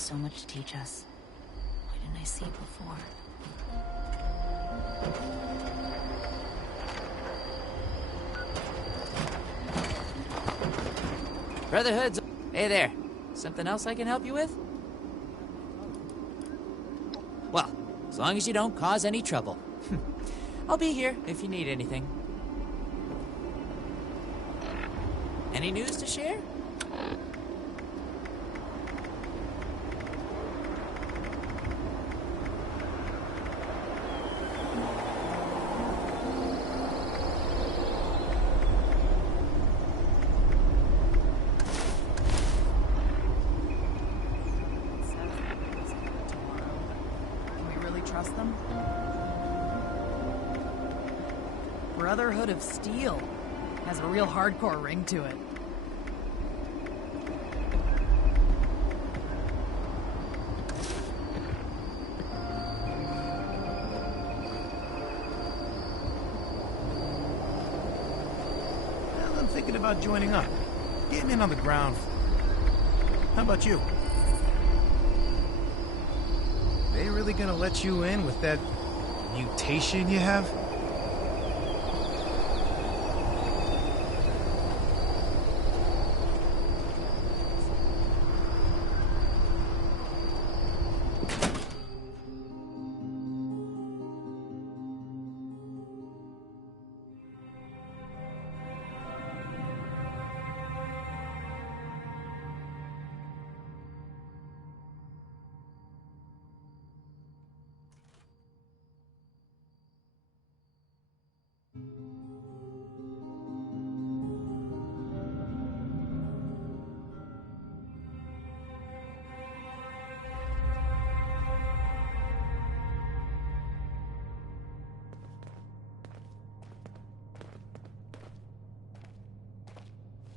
so much to teach us. Why didn't I see it before? Brotherhood's... Hey there. Something else I can help you with? Well, as long as you don't cause any trouble. I'll be here if you need anything. Any news to share? Trust them? Brotherhood of Steel has a real hardcore ring to it. Well, I'm thinking about joining up. Getting in on the ground floor. How about you? They really gonna let you in with that mutation you have?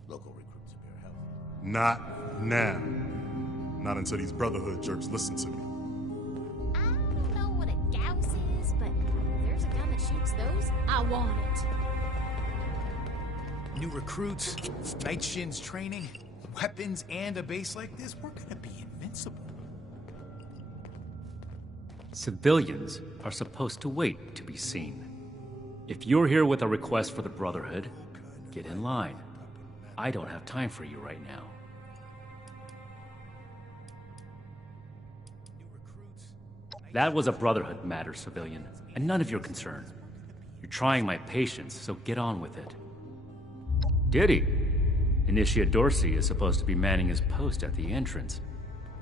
Local recruits appear healthy. Not now. Not until these Brotherhood jerks listen to me. I don't know what a Gauss is, but if there's a gun that shoots those, I want it. New recruits, Night Shin's training, weapons, and a base like this, we're gonna be invincible. Civilians are supposed to wait to be seen. If you're here with a request for the Brotherhood, get in line. I don't have time for you right now. That was a Brotherhood matter, civilian, and none of your concern. You're trying my patience, so get on with it. Diddy, Initiate Dorsey is supposed to be manning his post at the entrance,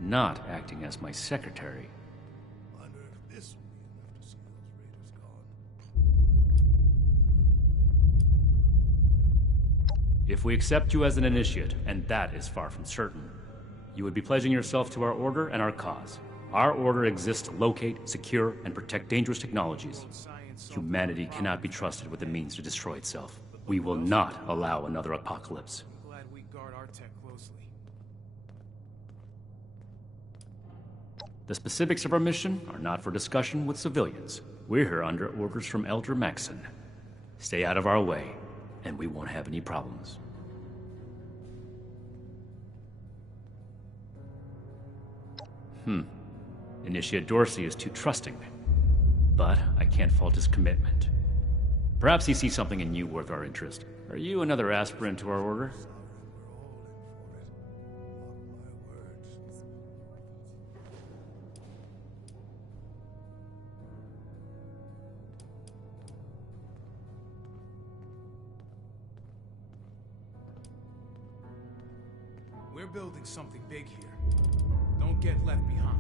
not acting as my secretary. If we accept you as an initiate, and that is far from certain, you would be pledging yourself to our order and our cause. Our order exists to locate, secure, and protect dangerous technologies. Humanity cannot be trusted with the means to destroy itself. We will not allow another apocalypse. I'm glad we guard our tech closely. The specifics of our mission are not for discussion with civilians. We're here under orders from Elder Maxson. Stay out of our way, and we won't have any problems. Initiate Dorsey is too trusting, but I can't fault his commitment. Perhaps he sees something in you worth our interest. Are you another aspirant to our order? We're building something big here. Don't get left behind.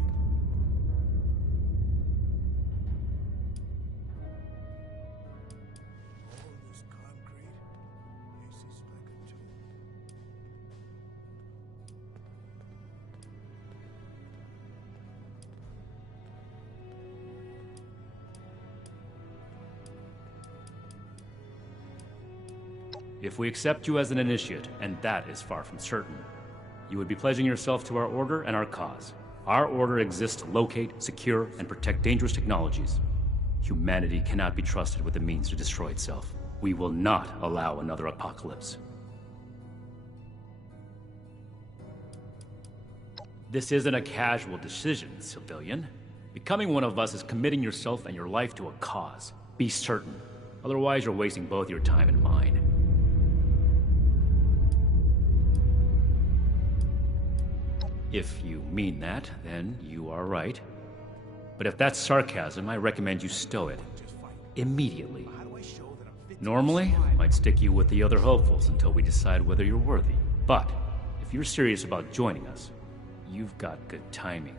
If we accept you as an initiate, and that is far from certain, you would be pledging yourself to our order and our cause. Our order exists to locate, secure, and protect dangerous technologies. Humanity cannot be trusted with the means to destroy itself. We will not allow another apocalypse. This isn't a casual decision, civilian. Becoming one of us is committing yourself and your life to a cause. Be certain. Otherwise, you're wasting both your time and mine. If you mean that, then you are right. But if that's sarcasm, I recommend you stow it. Immediately. Normally, I'd stick you with the other hopefuls until we decide whether you're worthy. But if you're serious about joining us, you've got good timing.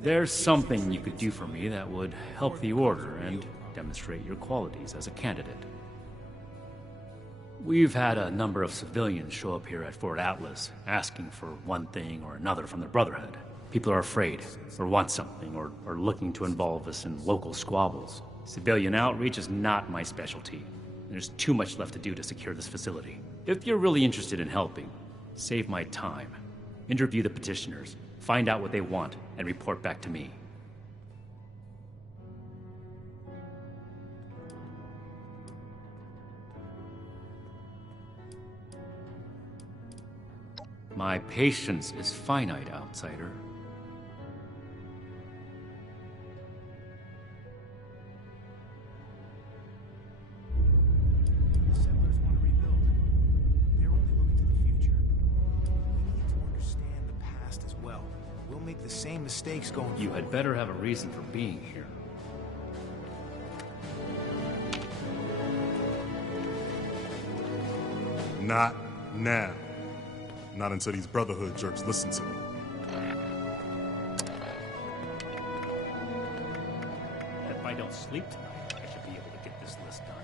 There's something you could do for me that would help the Order and demonstrate your qualities as a candidate. We've had a number of civilians show up here at Fort Atlas, asking for one thing or another from the Brotherhood. People are afraid, or want something, or are looking to involve us in local squabbles. Civilian outreach is not my specialty. There's too much left to do to secure this facility. If you're really interested in helping, save my time. Interview the petitioners, find out what they want, and report back to me. My patience is finite, outsider. The settlers want to rebuild. They're only looking to the future. We need to understand the past as well. We'll make the same mistakes going forward. You had better have a reason for being here. Not now. Not until these Brotherhood jerks listen to me. If I don't sleep tonight, I should be able to get this list done.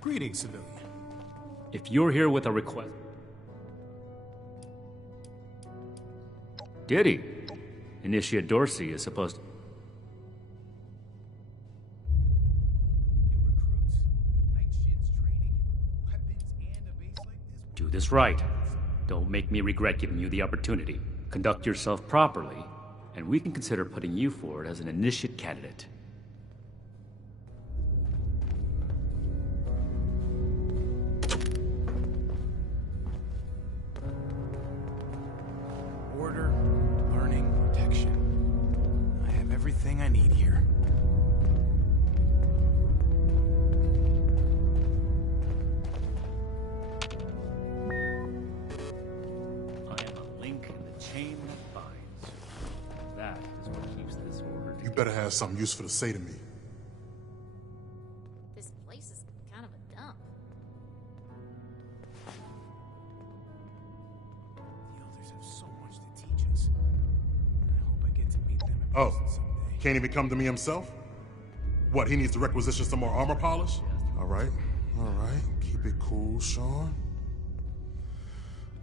Greetings, civilian. If you're here with a request... Diddy. Initiate Dorsey is supposed to... Do this right. Don't make me regret giving you the opportunity. Conduct yourself properly, and we can consider putting you forward as an initiate candidate. Order, learning, protection. I have everything I need here. Better have something useful to say to me. This place is kind of a dump. The elders have so much to teach us. I hope I get to meet them in person someday. Can't even come to me himself? What, he needs to requisition some more armor polish? All right. Keep it cool, Sean.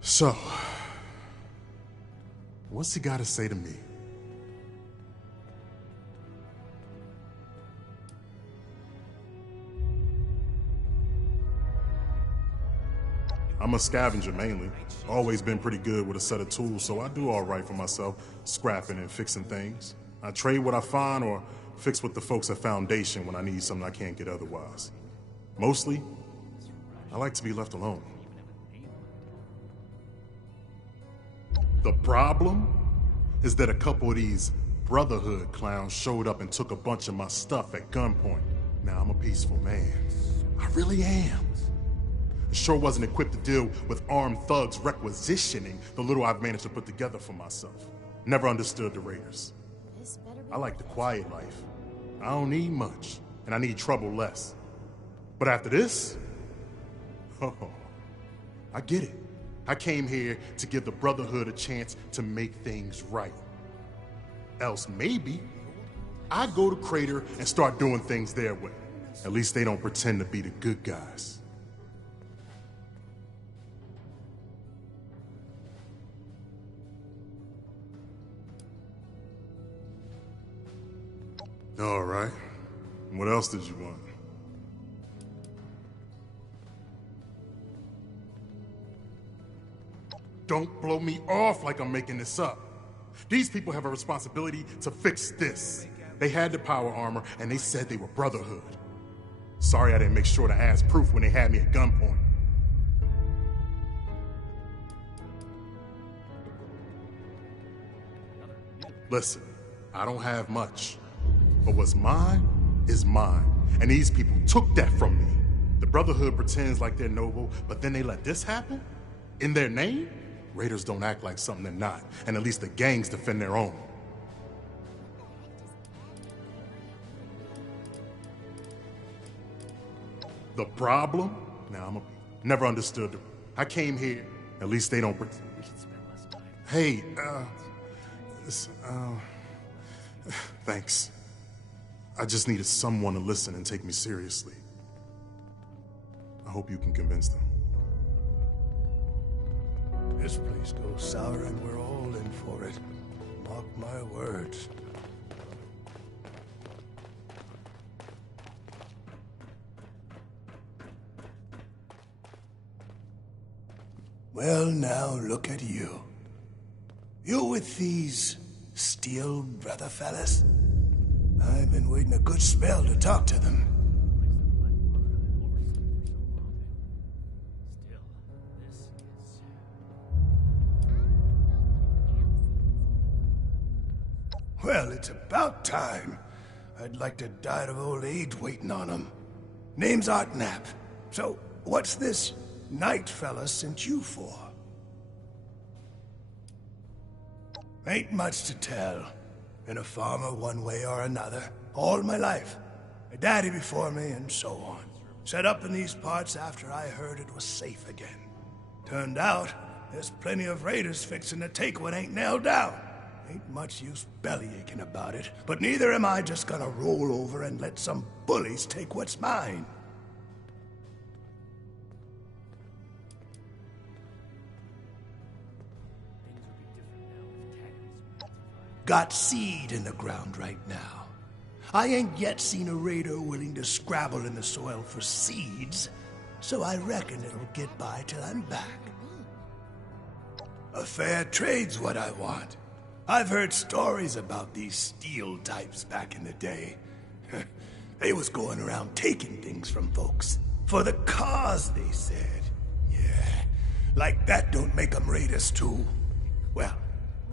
So, what's he got to say to me? I'm a scavenger mainly. Always been pretty good with a set of tools, so I do all right for myself, scrapping and fixing things. I trade what I find or fix with the folks at Foundation when I need something I can't get otherwise. Mostly, I like to be left alone. The problem is that a couple of these Brotherhood clowns showed up and took a bunch of my stuff at gunpoint. Now I'm a peaceful man. I really am. Sure wasn't equipped to deal with armed thugs requisitioning the little I've managed to put together for myself. Never understood the Raiders. I like the quiet life. I don't need much, and I need trouble less. But after this, I get it. I came here to give the Brotherhood a chance to make things right. Else maybe I'd go to Crater and start doing things their way. At least they don't pretend to be the good guys. All right. What else did you want? Don't blow me off like I'm making this up. These people have a responsibility to fix this. They had the power armor, and they said they were Brotherhood. Sorry I didn't make sure to ask proof when they had me at gunpoint. Listen, I don't have much. But what's mine is mine. And these people took that from me. The Brotherhood pretends like they're noble, but then they let this happen? In their name? Raiders don't act like something they're not. And at least the gangs defend their own. The problem? Now, never understood them. I came here. At least they don't... Hey, thanks. I just needed someone to listen and take me seriously. I hope you can convince them. This place goes sour and we're all in for it. Mark my words. Well, now look at you. You with these Steel brother fellas? I've been waiting a good spell to talk to them. Well, it's about time. I'd like to die of old age waiting on them. Name's Art Knapp. So, what's this Knight fella sent you for? Ain't much to tell. Been a farmer one way or another, all my life. My daddy before me, and so on. Set up in these parts after I heard it was safe again. Turned out, there's plenty of raiders fixing to take what ain't nailed down. Ain't much use bellyaching about it, but neither am I just gonna roll over and let some bullies take what's mine. Got seed in the ground right now. I ain't yet seen a raider willing to scrabble in the soil for seeds, so I reckon it'll get by till I'm back. A fair trade's what I want. I've heard stories about these Steel types back in the day. They was going around taking things from folks. For the cause, they said. Yeah, like that don't make them raiders too. Well,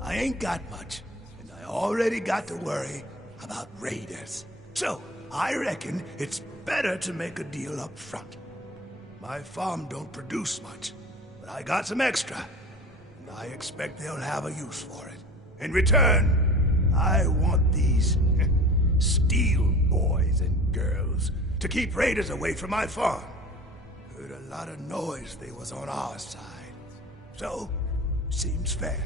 I ain't got much. I already got to worry about raiders. So, I reckon it's better to make a deal up front. My farm don't produce much, but I got some extra, and I expect they'll have a use for it. In return, I want these Steel boys and girls to keep raiders away from my farm. Heard a lot of noise they was on our side. So, seems fair.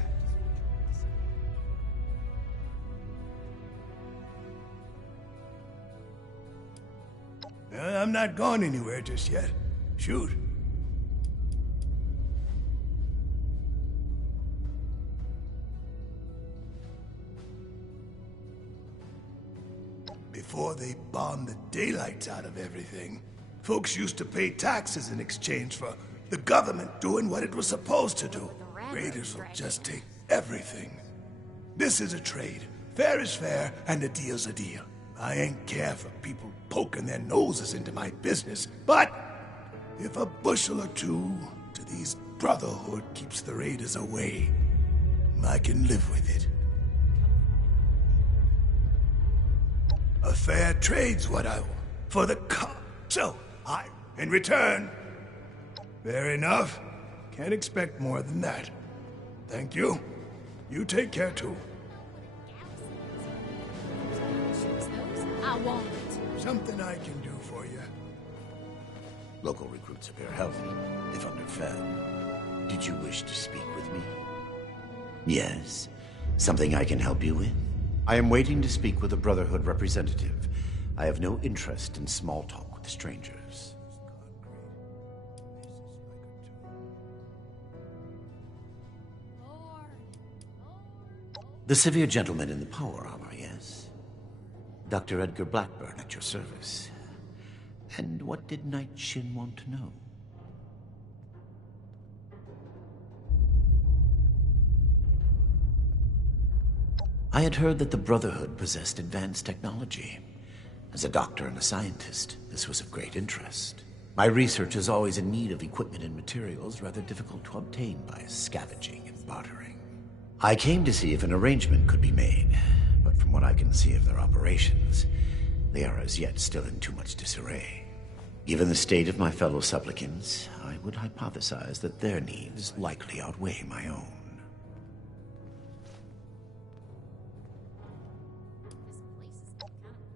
I'm not going anywhere just yet. Shoot. Before they bombed the daylights out of everything, folks used to pay taxes in exchange for the government doing what it was supposed to do. Raiders will just take everything. This is a trade. Fair is fair, and a deal's a deal. I ain't care for people poking their noses into my business, but if a bushel or two to these Brotherhood keeps the raiders away, I can live with it. A fair trade's what I want for the so in return. Fair enough. Can't expect more than that. Thank you. You take care too. I want it. Something I can do for you. Local recruits appear healthy, if underfed. Did you wish to speak with me? Yes? Something I can help you with? I am waiting to speak with a Brotherhood representative. I have no interest in small talk with strangers. The severe gentleman in the power armor, yes? Dr. Edgar Blackburn at your service. And what did Knight Shin want to know? I had heard that the Brotherhood possessed advanced technology. As a doctor and a scientist, this was of great interest. My research is always in need of equipment and materials rather difficult to obtain by scavenging and bartering. I came to see if an arrangement could be made, but from what I can see of their operations, they are as yet still in too much disarray. Given the state of my fellow supplicants, I would hypothesize that their needs likely outweigh my own.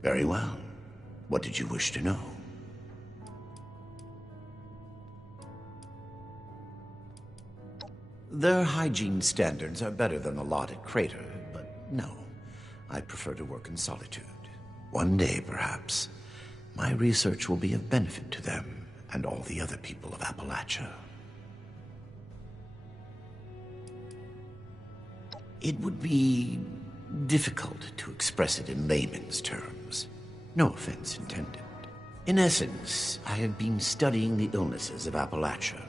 Very well. What did you wish to know? Their hygiene standards are better than the lot at Crater, but no. I prefer to work in solitude. One day, perhaps, my research will be of benefit to them and all the other people of Appalachia. It would be difficult to express it in layman's terms. No offense intended. In essence, I have been studying the illnesses of Appalachia.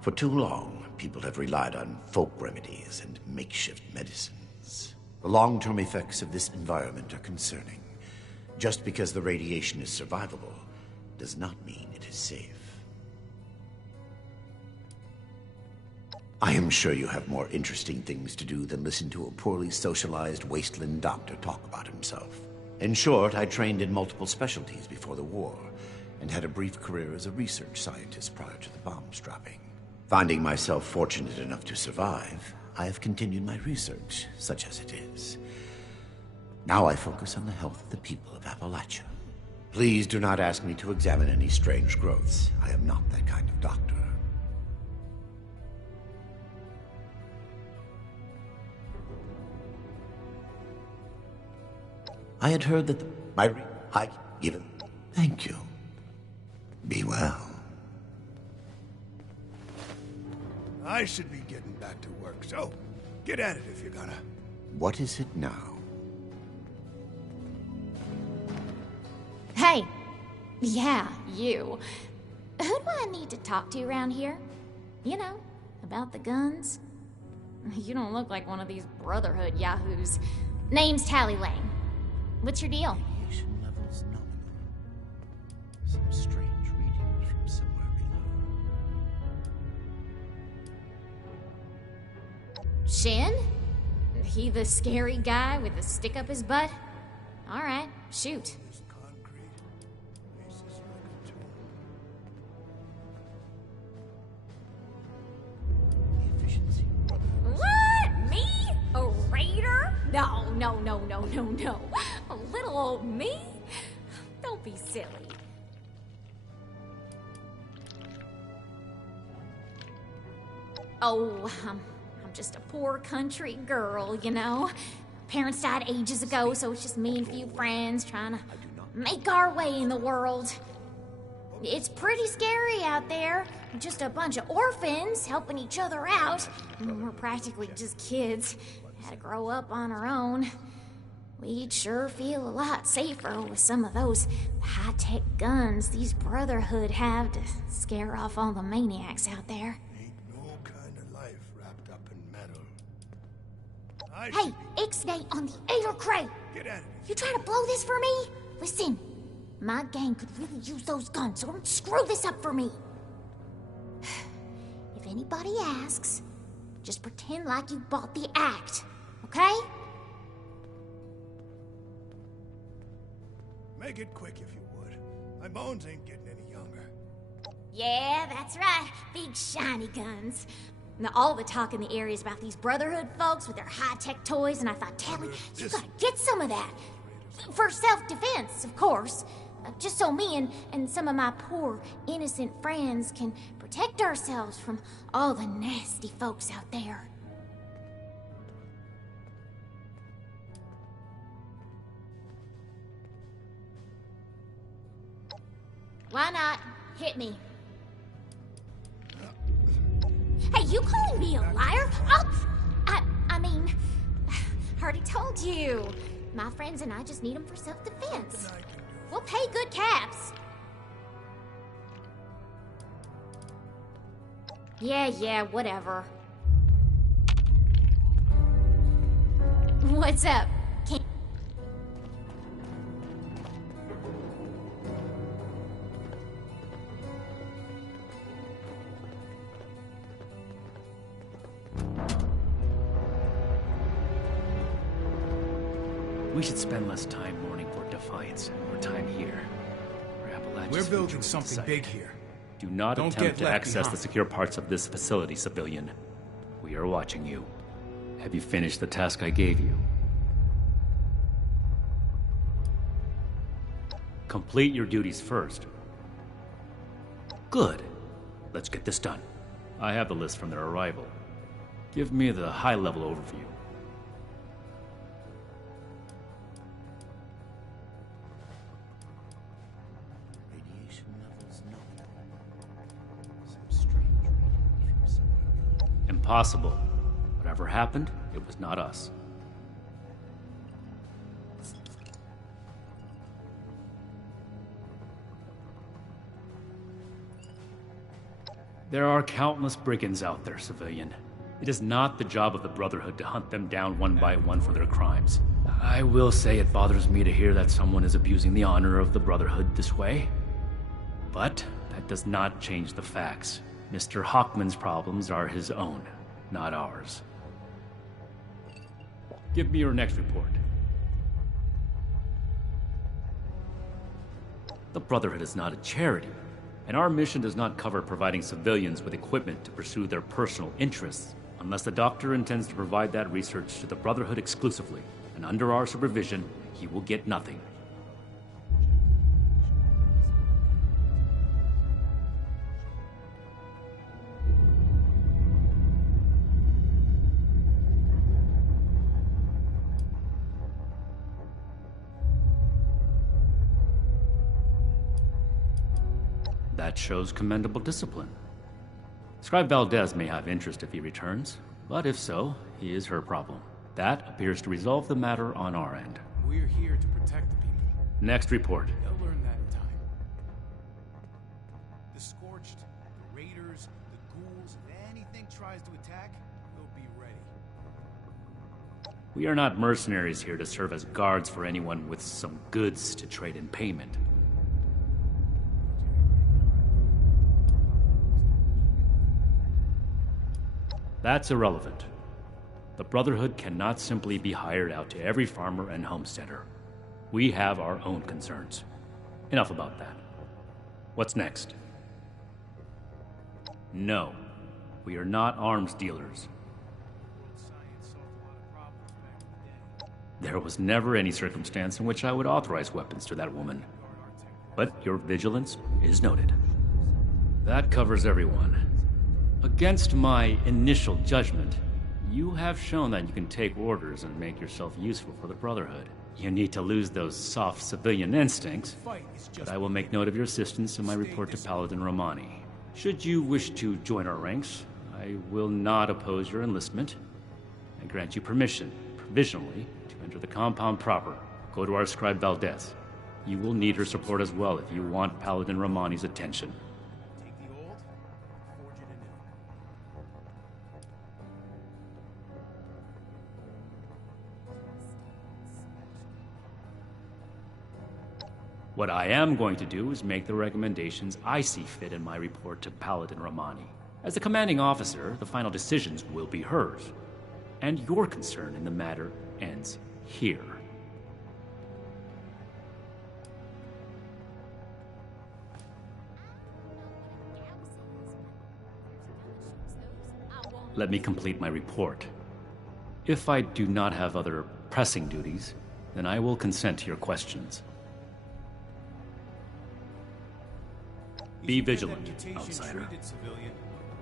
For too long, people have relied on folk remedies and makeshift medicines. The long-term effects of this environment are concerning. Just because the radiation is survivable does not mean it is safe. I am sure you have more interesting things to do than listen to a poorly socialized wasteland doctor talk about himself. In short, I trained in multiple specialties before the war, and had a brief career as a research scientist prior to the bombs dropping. Finding myself fortunate enough to survive, I have continued my research, such as it is. Now I focus on the health of the people of Appalachia. Please do not ask me to examine any strange growths. I am not that kind of doctor. I had heard that Thank you. Be well. I should be getting back to work, so get at it if you're gonna. What is it now? Hey! Yeah, you. Who do I need to talk to around here? You know, about the guns? You don't look like one of these Brotherhood yahoos. Name's Tally Lane. What's your deal? Radiation levels nominal. Some strange readings from somewhere below. Shin? He the scary guy with the stick up his butt? Alright, shoot. What? Me? A raider? No. A little old me? Don't be silly. Oh, I'm just a poor country girl, you know? Parents died ages ago, so it's just me and a few friends trying to make our way in the world. It's pretty scary out there. Just a bunch of orphans helping each other out. We're practically just kids. Had to grow up on our own. We'd sure feel a lot safer with some of those high-tech guns these Brotherhood have to scare off all the maniacs out there. Ain't no kind of life wrapped up in metal. Hey, Ixnay on the Ader crate! Get at it. You trying to blow this for me? Listen, my gang could really use those guns, so don't screw this up for me. If anybody asks, just pretend like you bought the act, okay? Make it quick if you would. My bones ain't getting any younger. Yeah, that's right. Big shiny guns. Now, all the talk in the area is about these Brotherhood folks with their high-tech toys, and I thought, Tally, you gotta get some of that. For self-defense, of course. Just so me and some of my poor, innocent friends can protect ourselves from all the nasty folks out there. Why not? Hit me. Hey, you calling me a liar? I mean, I already told you. My friends and I just need them for self-defense. We'll pay good caps. Yeah, whatever. What's up? We should spend less time mourning for Defiance and more time here. Where Appalachia's We're future building is something decided. big here. Do not Don't attempt get to left access behind. the secure parts of this facility, civilian. We are watching you. Have you finished the task I gave you? Complete your duties first. Good. Let's get this done. I have the list from their arrival. Give me the high-level overview. Radiation levels nominal. Some strange reading from somewhere. Impossible. Whatever happened, it was not us. There are countless brigands out there, civilian. It is not the job of the Brotherhood to hunt them down one by one for their crimes. I will say it bothers me to hear that someone is abusing the honor of the Brotherhood this way. But that does not change the facts. Mr. Hockman's problems are his own, not ours. Give me your next report. The Brotherhood is not a charity, and our mission does not cover providing civilians with equipment to pursue their personal interests, unless the Doctor intends to provide that research to the Brotherhood exclusively, and under our supervision, he will get nothing. That shows commendable discipline. Scribe Valdez may have interest if he returns, but if so, he is her problem. That appears to resolve the matter on our end. We're here to protect the people. Next report. They'll learn that in time. The Scorched, the Raiders, the Ghouls, if anything tries to attack, we'll be ready. We are not mercenaries here to serve as guards for anyone with some goods to trade in payment. That's irrelevant. The Brotherhood cannot simply be hired out to every farmer and homesteader. We have our own concerns. Enough about that. What's next? No, we are not arms dealers. There was never any circumstance in which I would authorize weapons to that woman. But your vigilance is noted. That covers everyone. Against my initial judgment, you have shown that you can take orders and make yourself useful for the Brotherhood. You need to lose those soft civilian instincts, but I will make note of your assistance in my report to Paladin Romani. Should you wish to join our ranks, I will not oppose your enlistment. I grant you permission, provisionally, to enter the compound proper. Go to our scribe Valdez. You will need her support as well if you want Paladin Romani's attention. What I am going to do is make the recommendations I see fit in my report to Paladin Romani. As the commanding officer, the final decisions will be hers. And your concern in the matter ends here. Let me complete my report. If I do not have other pressing duties, then I will consent to your questions. Be vigilant, outsider. Treated, civilian,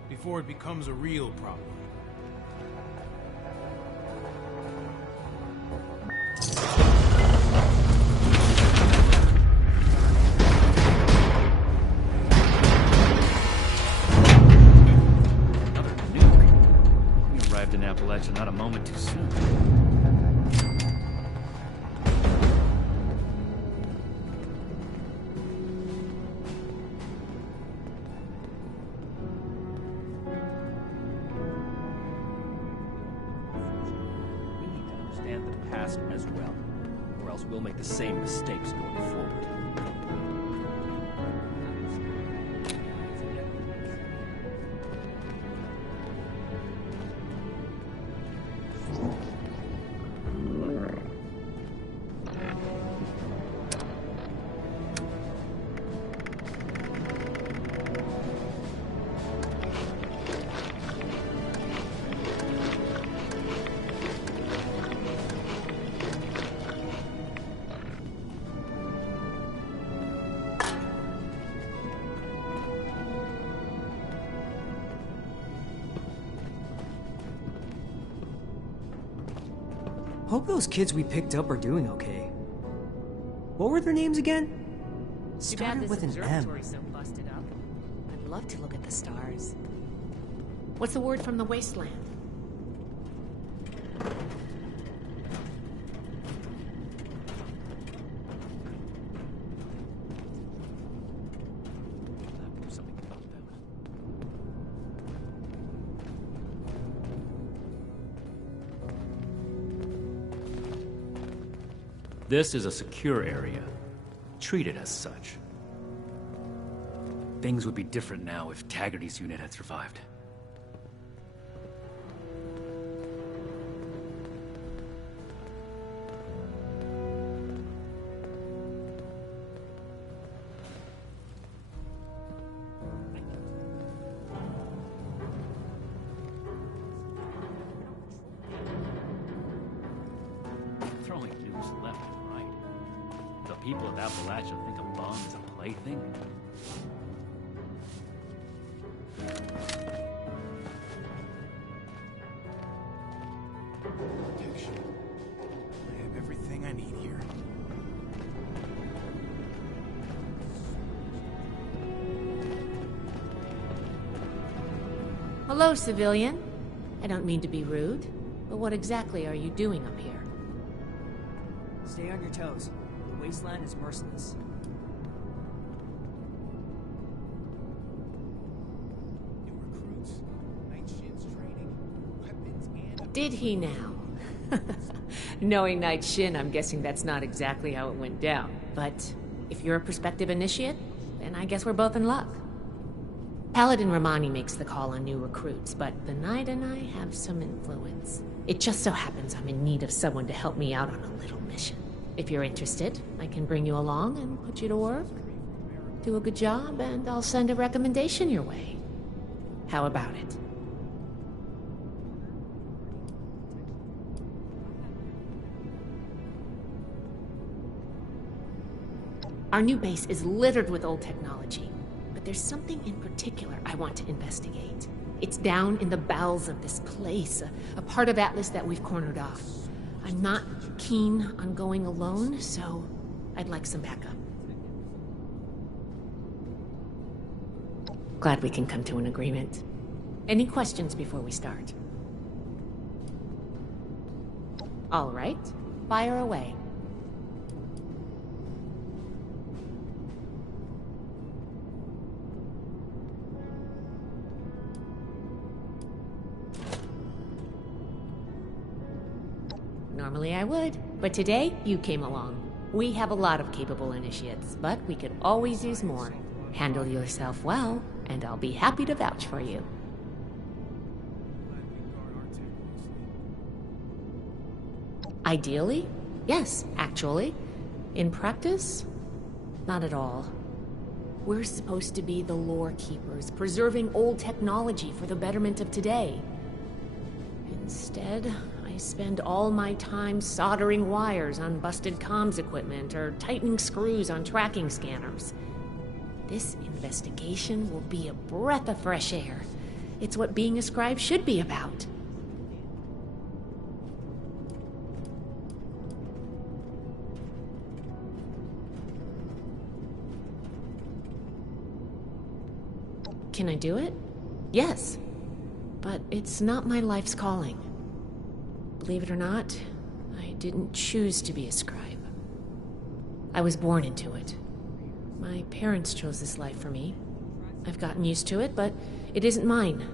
before it becomes a real problem. Another nuke. We arrived in Appalachia not a moment too soon. As well, or else we'll make the same mistakes going forward. hope those kids we picked up are doing okay. What were their names again? Started with an M. So busted up. I'd love to look at the stars. What's the word from the wasteland? This is a secure area. Treat it as such. Things would be different now if Taggarty's unit had survived. Throwing nukes left and right. The people of Appalachia think a bomb is a plaything? Protection. I have everything I need here. Hello, civilian. I don't mean to be rude, but what exactly are you doing up here? Stay on your toes. The wasteland is merciless. New recruits, Night Shin's training, weapons and... Did he now? Knowing Night Shin, I'm guessing that's not exactly how it went down. But if you're a prospective initiate, then I guess we're both in luck. Paladin Romani makes the call on new recruits, but the Knight and I have some influence. It just so happens I'm in need of someone to help me out on a little mission. If you're interested, I can bring you along and put you to work. Do a good job, and I'll send a recommendation your way. How about it? Our new base is littered with old technology, but there's something in particular I want to investigate. It's down in the bowels of this place, a part of Atlas that we've cornered off. I'm not keen on going alone, so I'd like some backup. Glad we can come to an agreement. Any questions before we start? All right, fire away. Normally I would, but today you came along. We have a lot of capable initiates, but we could always use more. Handle yourself well, and I'll be happy to vouch for you. Ideally, yes, actually. In practice, not at all. We're supposed to be the lore keepers, preserving old technology for the betterment of today. Instead, I spend all my time soldering wires on busted comms equipment or tightening screws on tracking scanners. This investigation will be a breath of fresh air. It's what being a scribe should be about. Can I do it? Yes. But it's not my life's calling. Believe it or not, I didn't choose to be a scribe. I was born into it. My parents chose this life for me. I've gotten used to it, but it isn't mine.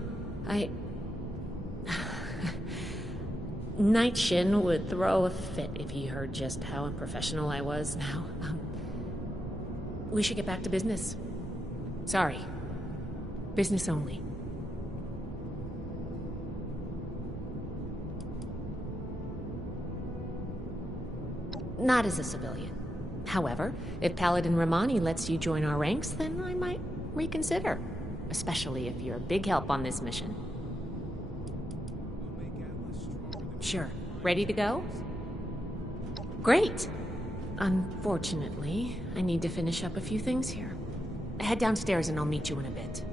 Night Shin would throw a fit if he heard just how unprofessional I was now. We should get back to business. Sorry. Business only. Not as a civilian. However, if Paladin Romani lets you join our ranks, then I might reconsider. Especially if you're a big help on this mission. Sure. Ready to go? Great! Unfortunately, I need to finish up a few things here. Head downstairs and I'll meet you in a bit.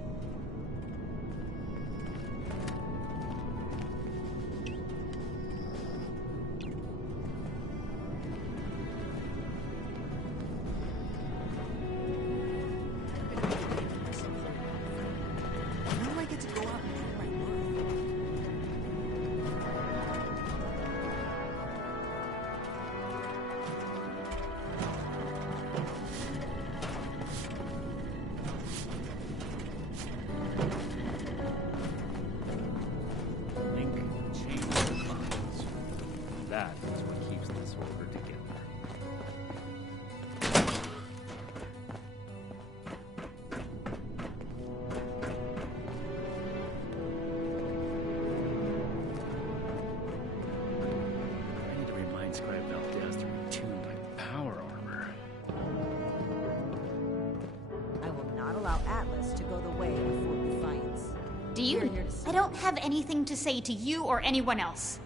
allow Atlas to go the way of Fort Defiance. Do you? We're here to I don't have anything to say to you or anyone else.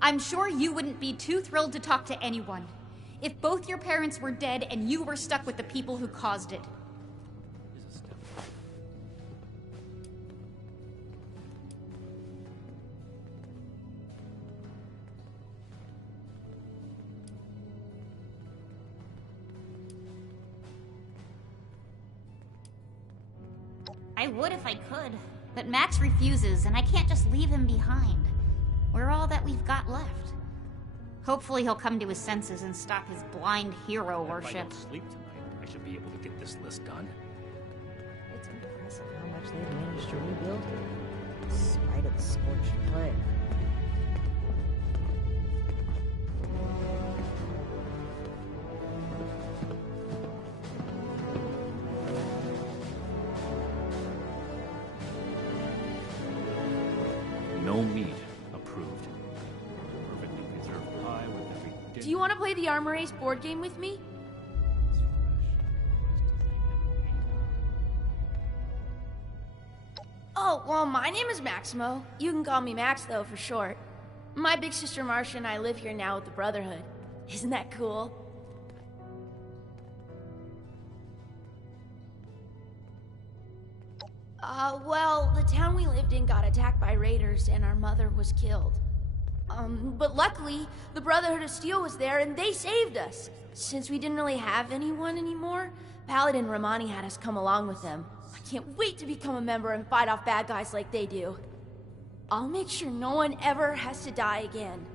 I'm sure you wouldn't be too thrilled to talk to anyone if both your parents were dead and you were stuck with the people who caused it. I would if I could, but Max refuses, and I can't just leave him behind. We're all that we've got left. Hopefully he'll come to his senses and stop his blind hero If I worship. don't sleep tonight, I should be able to get this list done. It's impressive how much they've managed to rebuild here, in spite of the scorched clay. No meat approved. Perfectly preserved pie with every dish. Do you want to play the Armor Ace board game with me? Oh, well, my name is Maximo. You can call me Max, though, for short. My big sister Marcia and I live here now with the Brotherhood. Isn't that cool? Well, the town we lived in got attacked by raiders and our mother was killed. But luckily, the Brotherhood of Steel was there and they saved us. Since we didn't really have anyone anymore, Paladin Romani had us come along with them. I can't wait to become a member and fight off bad guys like they do. I'll make sure no one ever has to die again.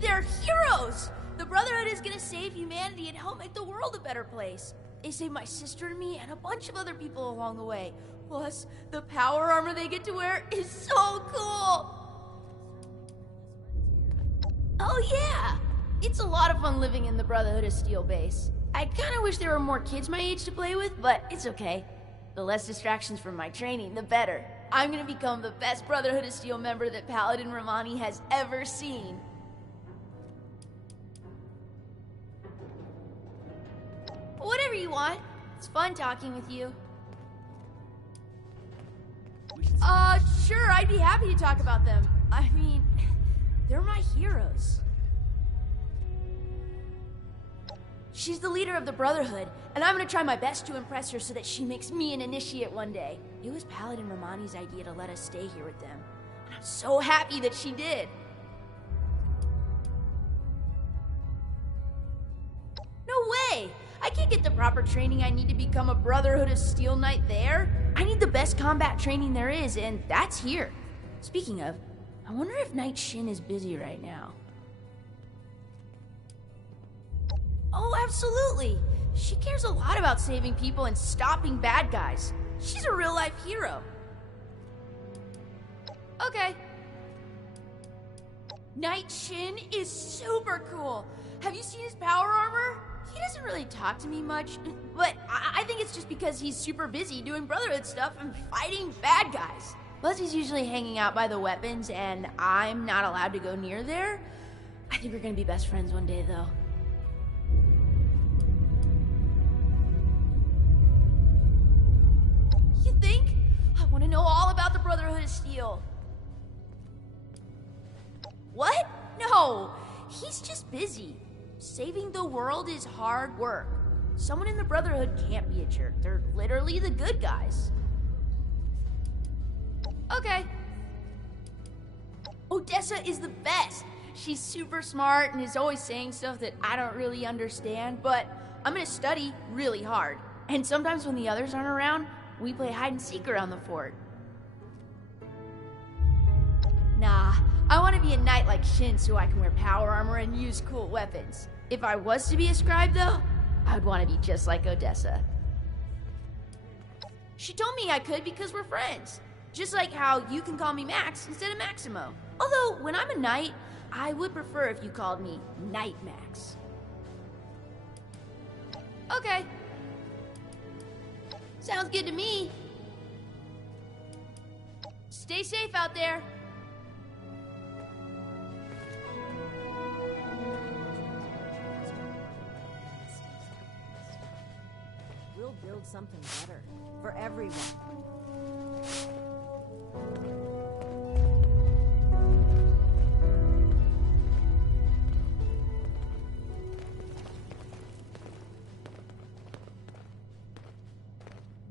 They're heroes! The Brotherhood is gonna save humanity and help make the world a better place. They saved my sister and me and a bunch of other people along the way. Plus, the power armor they get to wear is so cool! Oh yeah! It's a lot of fun living in the Brotherhood of Steel base. I kinda wish there were more kids my age to play with, but it's okay. The less distractions from my training, the better. I'm gonna become the best Brotherhood of Steel member that Paladin Romani has ever seen. Whatever you want. It's fun talking with you. Sure, I'd be happy to talk about them. I mean, they're my heroes. She's the leader of the Brotherhood, and I'm gonna try my best to impress her so that she makes me an initiate one day. It was Paladin Romani's idea to let us stay here with them, and I'm so happy that she did. No way! I can't get the proper training I need to become a Brotherhood of Steel Knight there. I need the best combat training there is, and that's here. Speaking of, I wonder if Knight Shin is busy right now. Oh, absolutely! She cares a lot about saving people and stopping bad guys. She's a real-life hero. Okay. Knight Shin is super cool. Have you seen his power armor? He doesn't really talk to me much, but I think it's just because he's super busy doing Brotherhood stuff and fighting bad guys. Plus, he's usually hanging out by the weapons, and I'm not allowed to go near there. I think we're gonna be best friends one day, though. You think? I want to know all about the Brotherhood of Steel. What? No, he's just busy. Saving the world is hard work. Someone in the Brotherhood can't be a jerk. They're literally the good guys. Okay. Odessa is the best. She's super smart and is always saying stuff that I don't really understand, but I'm gonna study really hard. And sometimes when the others aren't around, we play hide and seek around the fort. Nah, I want to be a knight like Shin so I can wear power armor and use cool weapons. If I was to be a scribe, though, I would want to be just like Odessa. She told me I could because we're friends. Just like how you can call me Max instead of Maximo. Although, when I'm a knight, I would prefer if you called me Knight Max. Okay, Sounds good to me. Stay safe out there. We'll build something better for everyone.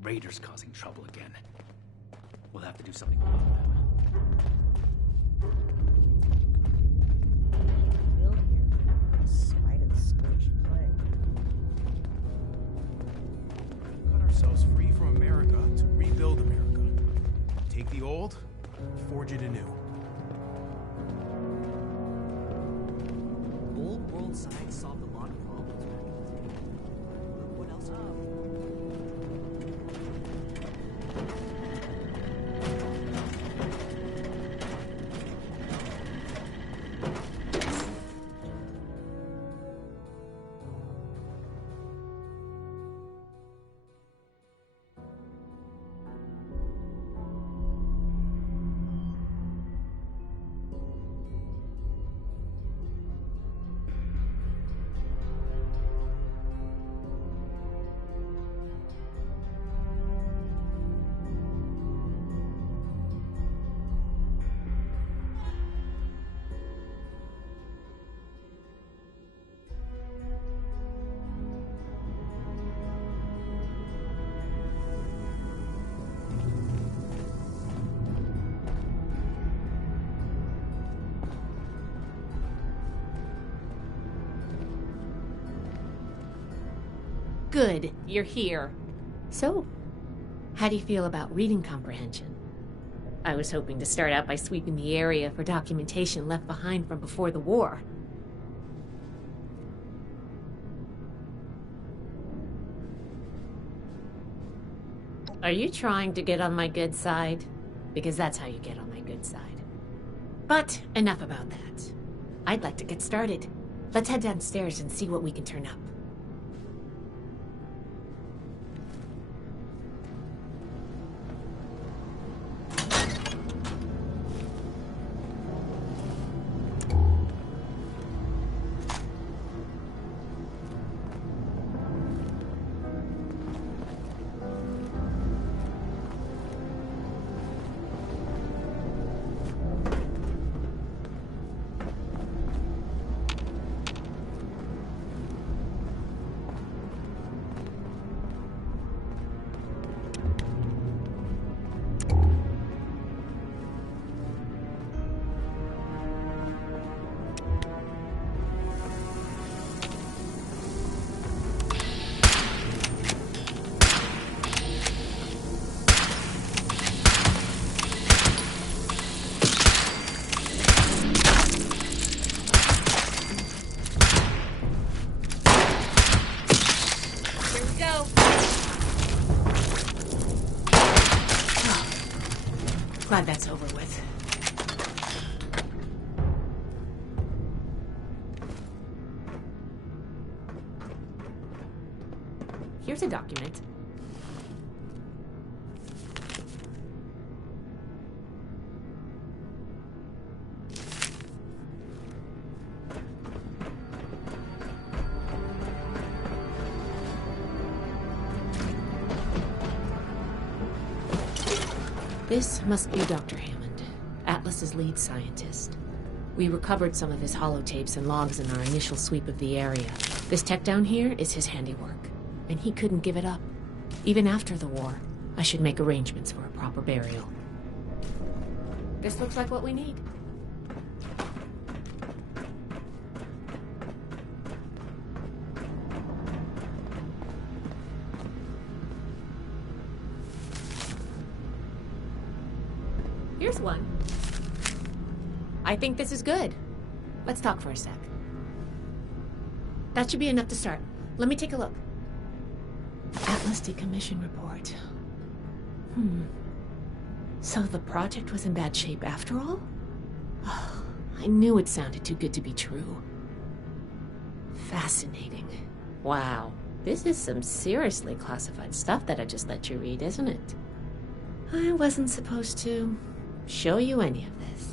Raiders causing trouble again. We'll have to do something about them. Build here, in spite of the scorched plague. Cut ourselves free from America to rebuild America. Take the old, forge it anew. Old world science solved a lot of problems back in the day. Look what else? Good, you're here. So, how do you feel about reading comprehension? I was hoping to start out by sweeping the area for documentation left behind from before the war. Are you trying to get on my good side? Because that's how you get on my good side. But enough about that. I'd like to get started. Let's head downstairs and see what we can turn up. Glad that's over with. Here's a document. This must be Dr. Hammond, Atlas's lead scientist. We recovered some of his holotapes and logs in our initial sweep of the area. This tech down here is his handiwork, and he couldn't give it up. Even after the war, I should make arrangements for a proper burial. This looks like what we need. Here's one. I think this is good. Let's talk for a sec. That should be enough to start. Let me take a look. Atlas decommission report. So the project was in bad shape after all? Oh, I knew it sounded too good to be true. Fascinating. Wow. This is some seriously classified stuff that I just let you read, isn't it? I wasn't supposed to show you any of this.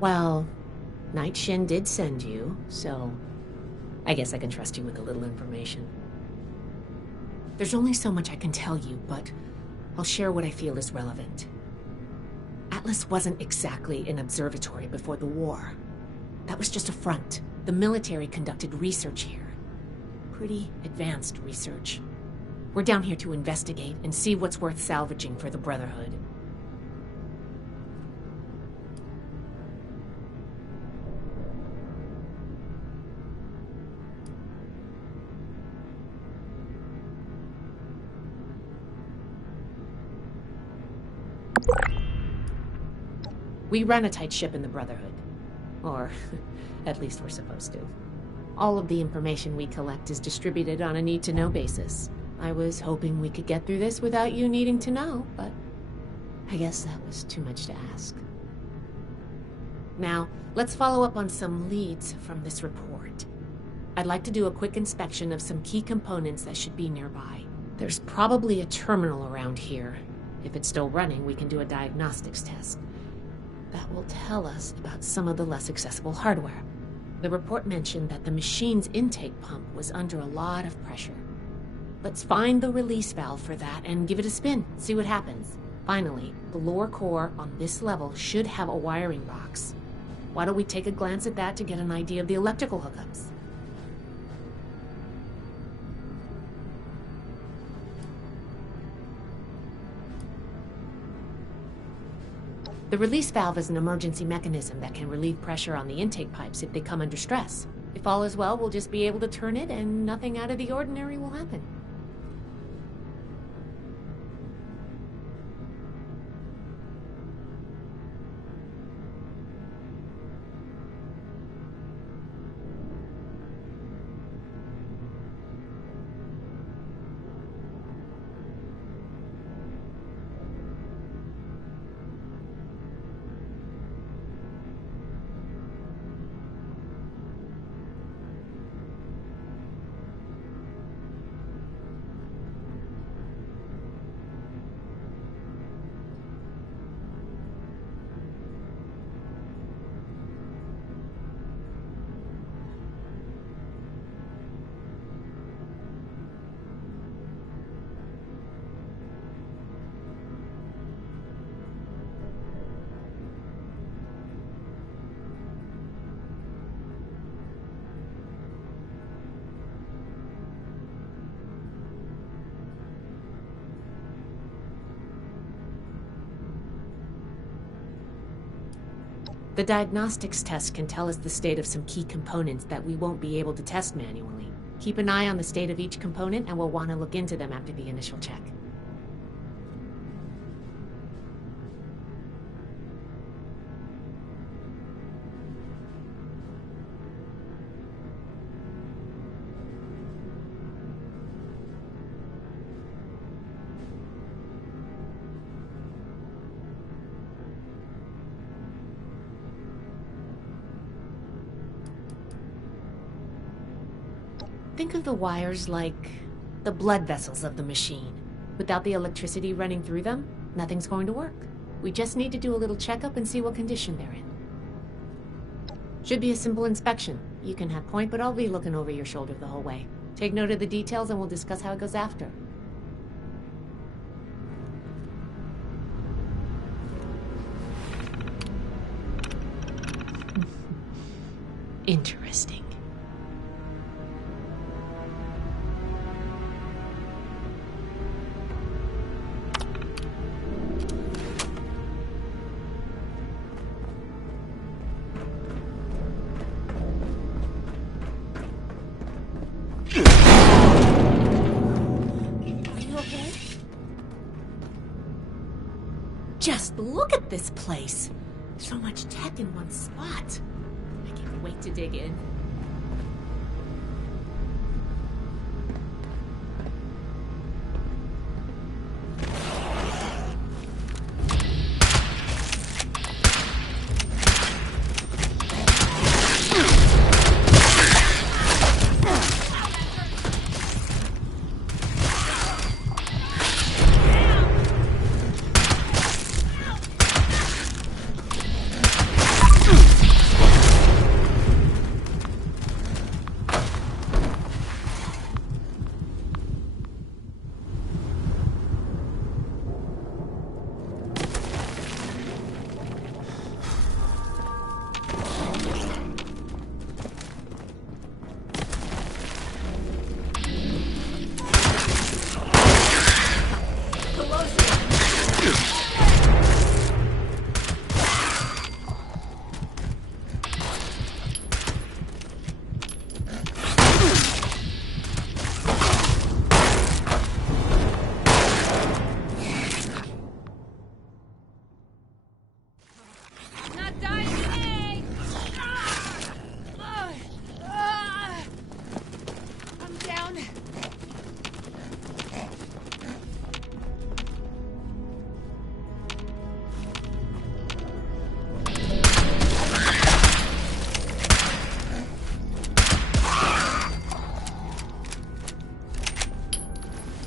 Well, Night Shin did send you, so I guess I can trust you with a little information. There's only so much I can tell you, but I'll share what I feel is relevant. Atlas wasn't exactly an observatory before the war. That was just a front. The military conducted research here. Pretty advanced research. We're down here to investigate and see what's worth salvaging for the Brotherhood. We run a tight ship in the Brotherhood. Or, at least we're supposed to. All of the information we collect is distributed on a need-to-know basis. I was hoping we could get through this without you needing to know, but I guess that was too much to ask. Now, let's follow up on some leads from this report. I'd like to do a quick inspection of some key components that should be nearby. There's probably a terminal around here. If it's still running, we can do a diagnostics test. That will tell us about some of the less accessible hardware. The report mentioned that the machine's intake pump was under a lot of pressure. Let's find the release valve for that and give it a spin, see what happens. Finally, the lower core on this level should have a wiring box. Why don't we take a glance at that to get an idea of the electrical hookups? The release valve is an emergency mechanism that can relieve pressure on the intake pipes if they come under stress. If all is well, we'll just be able to turn it and nothing out of the ordinary will happen. The diagnostics test can tell us the state of some key components that we won't be able to test manually. Keep an eye on the state of each component and we'll want to look into them after the initial check. Think of the wires like the blood vessels of the machine. Without the electricity running through them, nothing's going to work. We just need to do a little checkup and see what condition they're in. Should be a simple inspection. You can have point, but I'll be looking over your shoulder the whole way. Take note of the details and we'll discuss how it goes after. Interesting. Just look at this place. So much tech in one spot. I can't wait to dig in.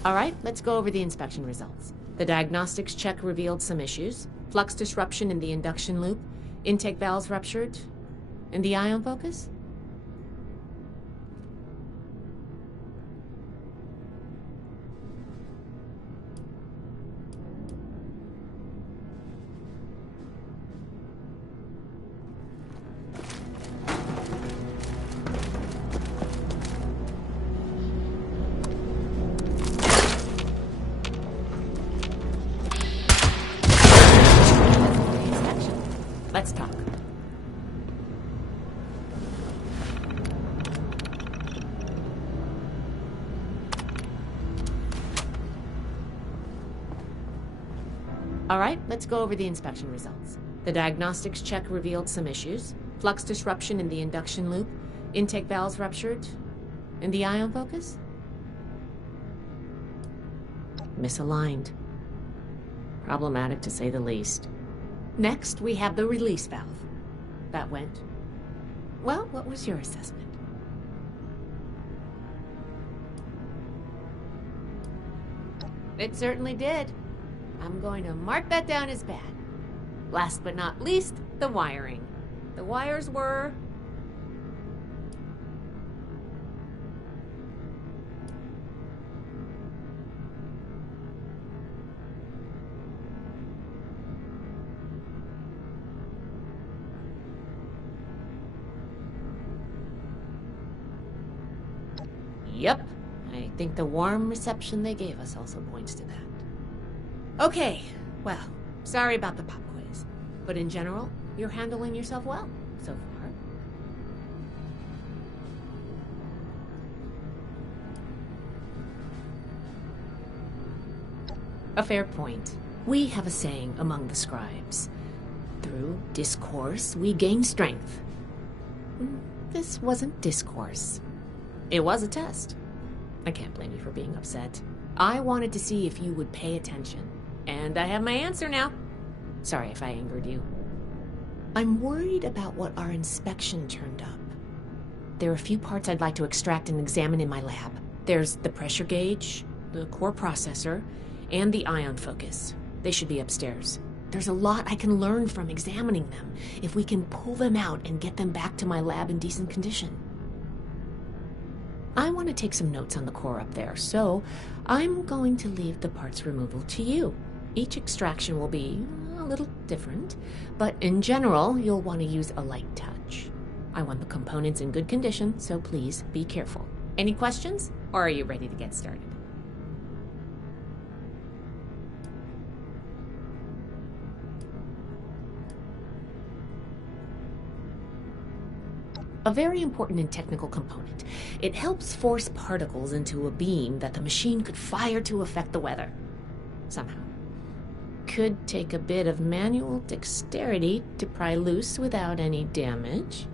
All right, let's go over the inspection results. The diagnostics check revealed some issues. Flux disruption in the induction loop, intake valves ruptured, and the ion focus? Let's talk. All right, let's go over the inspection results. The diagnostics check revealed some issues. Flux disruption in the induction loop, intake valves ruptured, and the ion focus? Misaligned. Problematic to say the least. Next, we have the release valve. That went. Well, what was your assessment? It certainly did. I'm going to mark that down as bad. Last but not least, the wiring. The wires were... Yep, I think the warm reception they gave us also points to that. Okay, well, sorry about the pop quiz, but in general, you're handling yourself well so far. A fair point. We have a saying among the scribes. Through discourse, we gain strength. This wasn't discourse. It was a test. I can't blame you for being upset. I wanted to see if you would pay attention. And I have my answer now. Sorry if I angered you. I'm worried about what our inspection turned up. There are a few parts I'd like to extract and examine in my lab. There's the pressure gauge, the core processor, and the ion focus. They should be upstairs. There's a lot I can learn from examining them if we can pull them out and get them back to my lab in decent condition. I want to take some notes on the core up there, so I'm going to leave the parts removal to you. Each extraction will be a little different, but in general, you'll want to use a light touch. I want the components in good condition, so please be careful. Any questions, or are you ready to get started? A very important and technical component. It helps force particles into a beam that the machine could fire to affect the weather. Somehow. could take a bit of manual dexterity to pry loose without any damage.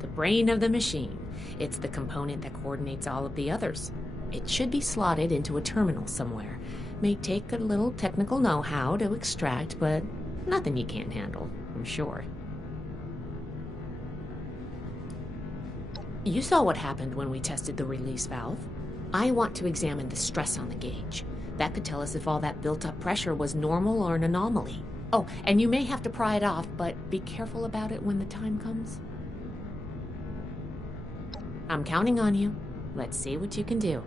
The brain of the machine. It's the component that coordinates all of the others. It should be slotted into a terminal somewhere. May take a little technical know-how to extract, but nothing you can't handle, I'm sure. You saw what happened when we tested the release valve. I want to examine the stress on the gauge. That could tell us if all that built-up pressure was normal or an anomaly. Oh, and you may have to pry it off, but be careful about it when the time comes. I'm counting on you. Let's see what you can do.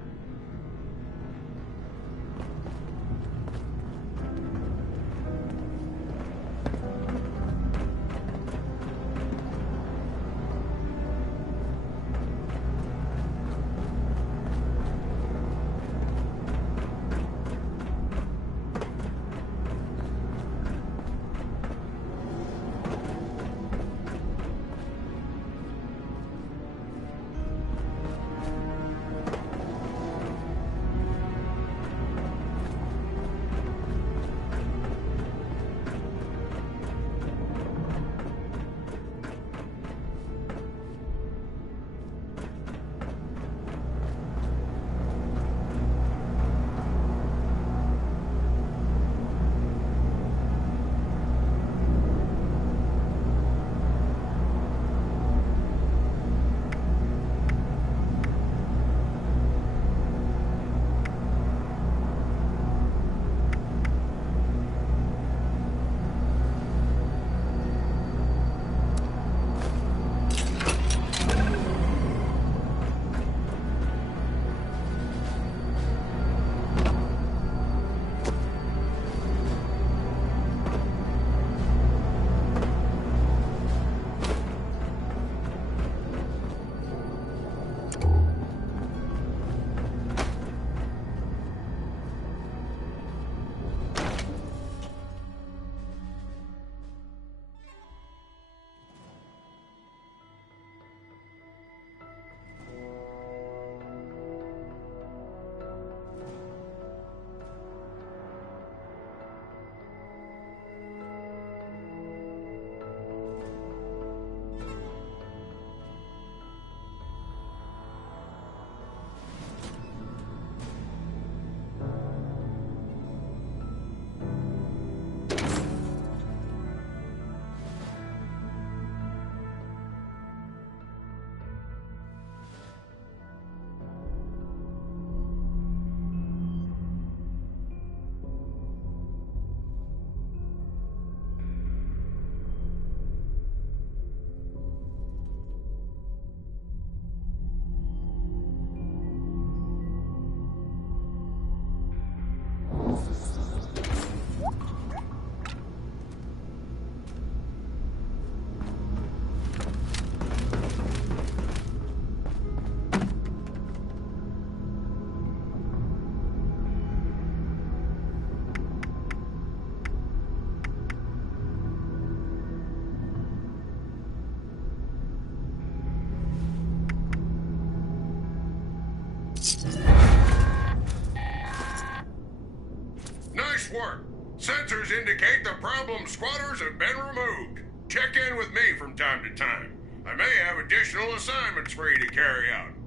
Nice work. Sensors indicate the problem squatters have been removed. Check in with me from time to time. I may have additional assignments for you to carry out.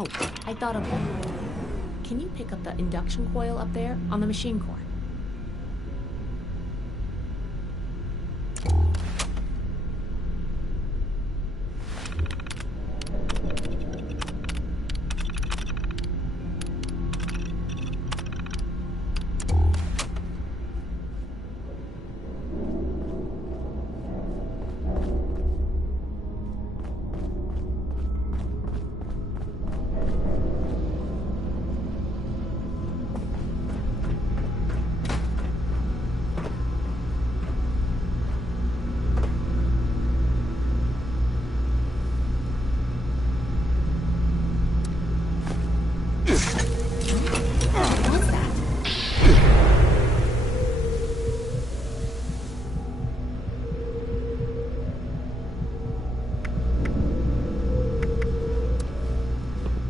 Oh, I thought of one. Can you pick up the induction coil up there on the machine core?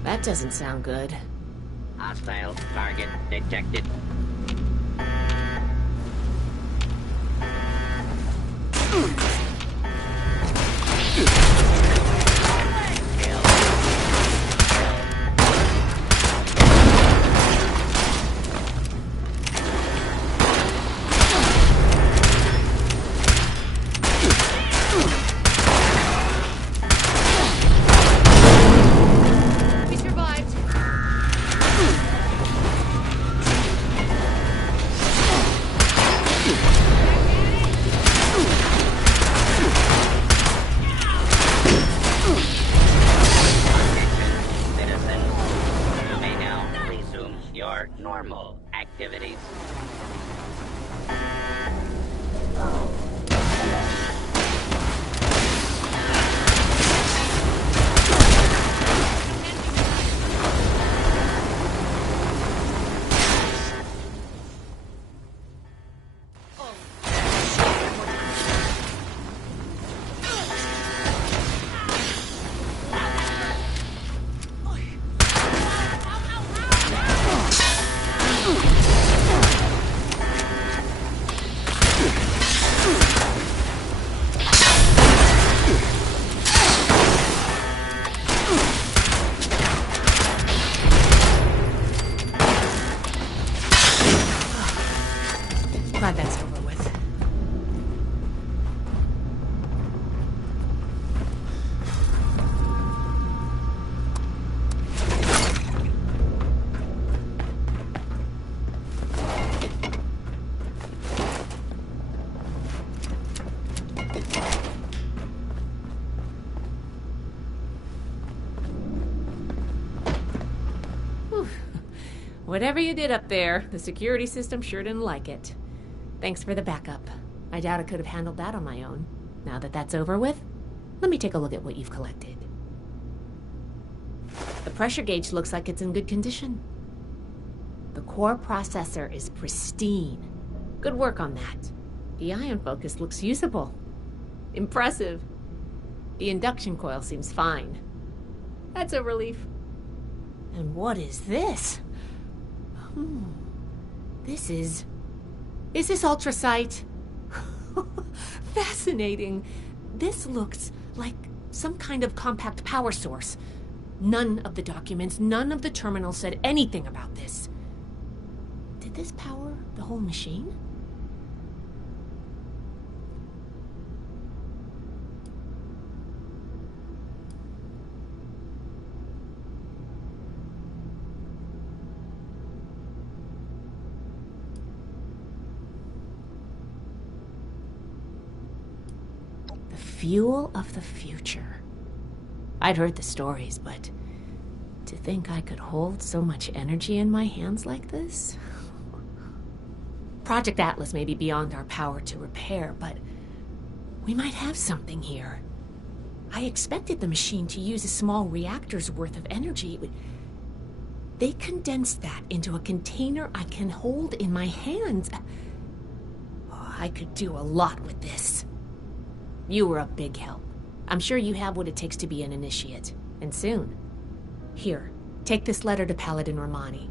That doesn't sound good. Hostile target detected. Normal activities. Glad that's over with. Whew. Whatever you did up there, the security system sure didn't like it. Thanks for the backup. I doubt I could have handled that on my own. Now that that's over with, let me take a look at what you've collected. The pressure gauge looks like it's in good condition. The core processor is pristine. Good work on that. The ion focus looks usable. Impressive. The induction coil seems fine. That's a relief. And what is this? Is this ultrasight? Fascinating. This looks like some kind of compact power source. None of the documents, none of the terminals said anything about this. Did this power the whole machine? Fuel of the future. I'd heard the stories, but to think I could hold so much energy in my hands like this? Project Atlas may be beyond our power to repair, but we might have something here. I expected the machine to use a small reactor's worth of energy. They condensed that into a container I can hold in my hands. Oh, I could do a lot with this. You were a big help. I'm sure you have what it takes to be an initiate, and soon. Here, take this letter to Paladin Romani.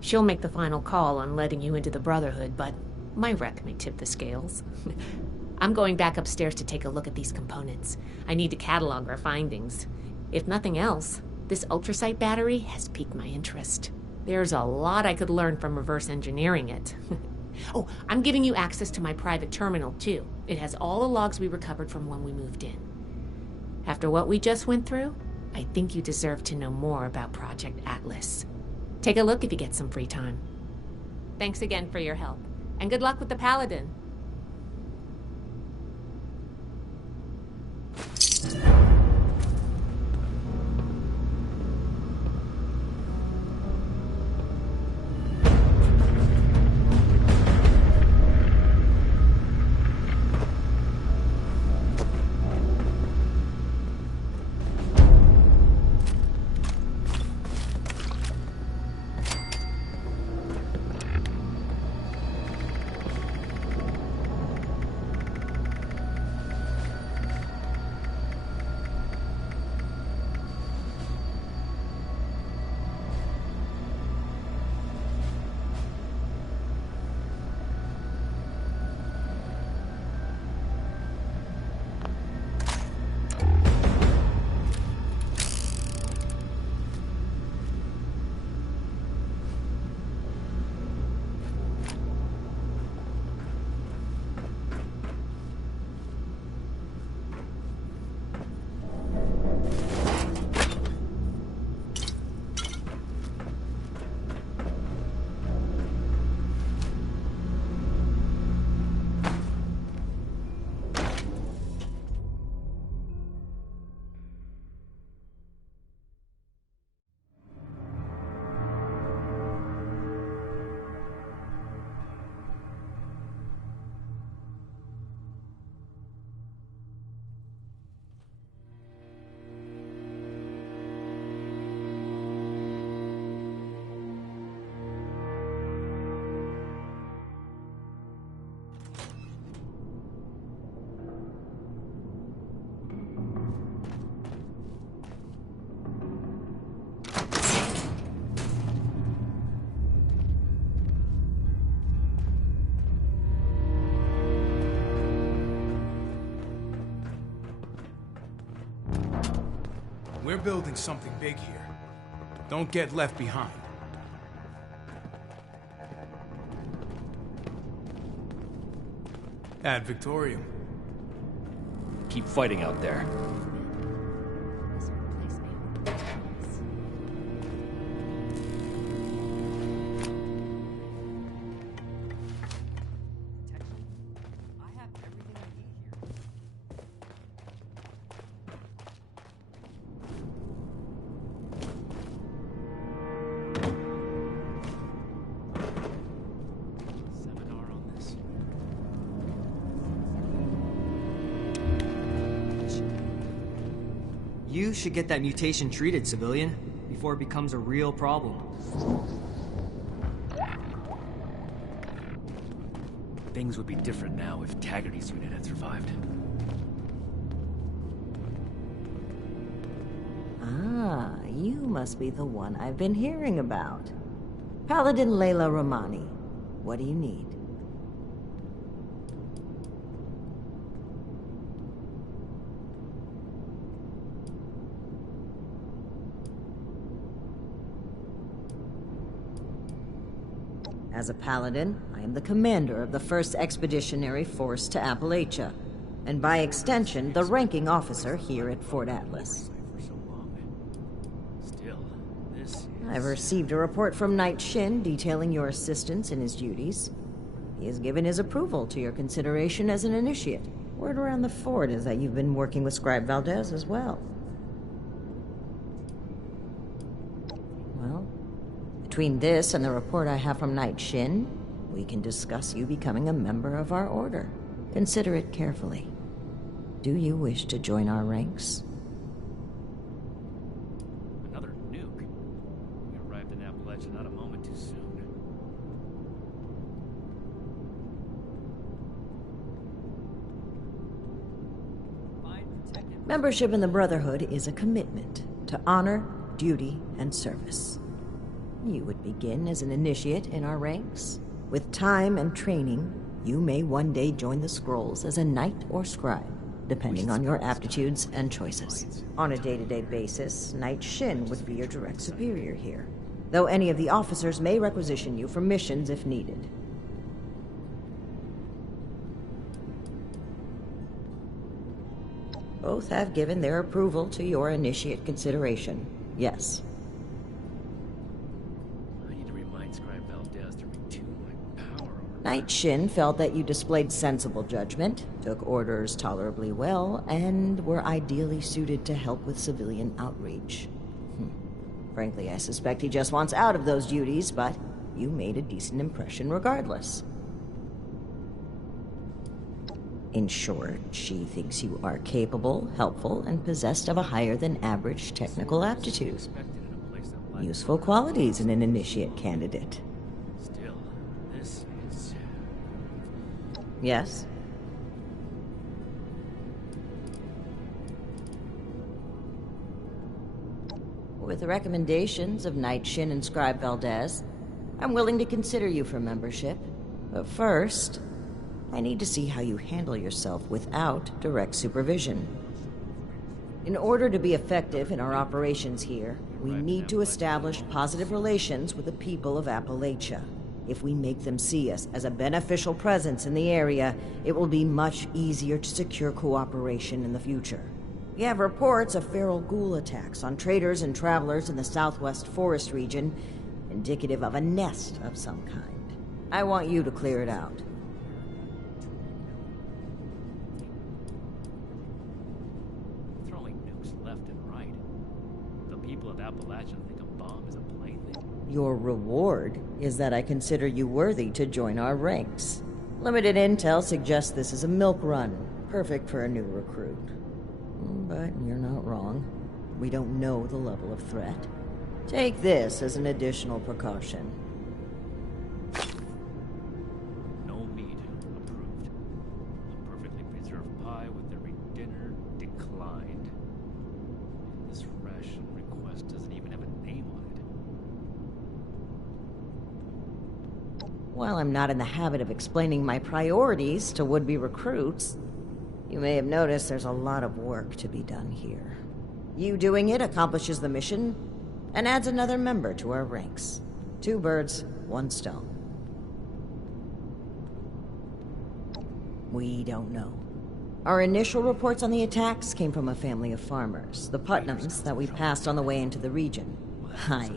She'll make the final call on letting you into the Brotherhood, but my wreck may tip the scales. I'm going back upstairs to take a look at these components. I need to catalog our findings. If nothing else, This ultrasight battery has piqued my interest. There's a lot I could learn from reverse engineering it. Oh, I'm giving you access to my private terminal, too. It has all the logs we recovered from when we moved in. After what we just went through, I think you deserve to know more about Project Atlas. Take a look if you get some free time. Thanks again for your help, and good luck with the Paladin. We're building something big here. Don't get left behind. Ad Victorium. Keep fighting out there. You should get that mutation treated, civilian, before it becomes a real problem. Things would be different now if Taggarty's unit had survived. Ah, you must be the one I've been hearing about. Paladin Layla Romani. What do you need? As a Paladin, I am the commander of the 1st Expeditionary Force to Appalachia, and by extension, the ranking officer here at Fort Atlas. I've received a report from Knight Shin detailing your assistance in his duties. He has given his approval to your consideration as an initiate. Word around the fort is that you've been working with Scribe Valdez as well. Well, between this and the report I have from Knight Shin, we can discuss you becoming a member of our order. Consider it carefully. Do you wish to join our ranks? Another nuke? We arrived in Appalachia not a moment too soon. Membership in the Brotherhood is a commitment to honor, duty, and service. You would begin as an initiate in our ranks. With time and training, you may one day join the Scrolls as a knight or scribe. depending on your aptitudes and choices. On a day-to-day basis, Knight Shin would be your direct superior here, though any of the officers may requisition you for missions if needed. Both have given their approval to your initiate consideration. Yes. I need to remind Scribe Valdez to retune my power. Knight Shin felt that you displayed sensible judgment, took orders tolerably well, and were ideally suited to help with civilian outreach. Frankly, I suspect he just wants out of those duties, but you made a decent impression regardless. In short, she thinks you are capable, helpful, and possessed of a higher-than-average technical aptitude. Useful qualities in an initiate candidate. Still, this is... Yes? With the recommendations of Knight Shin and Scribe Valdez, I'm willing to consider you for membership. But first, I need to see how you handle yourself without direct supervision. In order to be effective in our operations here, we need to establish positive relations with the people of Appalachia. If we make them see us as a beneficial presence in the area, it will be much easier to secure cooperation in the future. We have reports of feral ghoul attacks on traders and travelers in the southwest forest region, indicative of a nest of some kind. I want you to clear it out. Appalachian think a bomb is a plaything. Your reward is that I consider you worthy to join our ranks. Limited intel suggests this is a milk run, perfect for a new recruit. But you're not wrong. We don't know the level of threat. Take this as an additional precaution. No meat approved. A perfectly preserved pie with every dinner declined. This ration request doesn't even have a name on it. While I'm not in the habit of explaining my priorities to would-be recruits, you may have noticed there's a lot of work to be done here. You doing it accomplishes the mission and adds another member to our ranks. 2 birds, 1 stone. We don't know. Our initial reports on the attacks came from a family of farmers, the Putnams, that we passed on the way into the region. I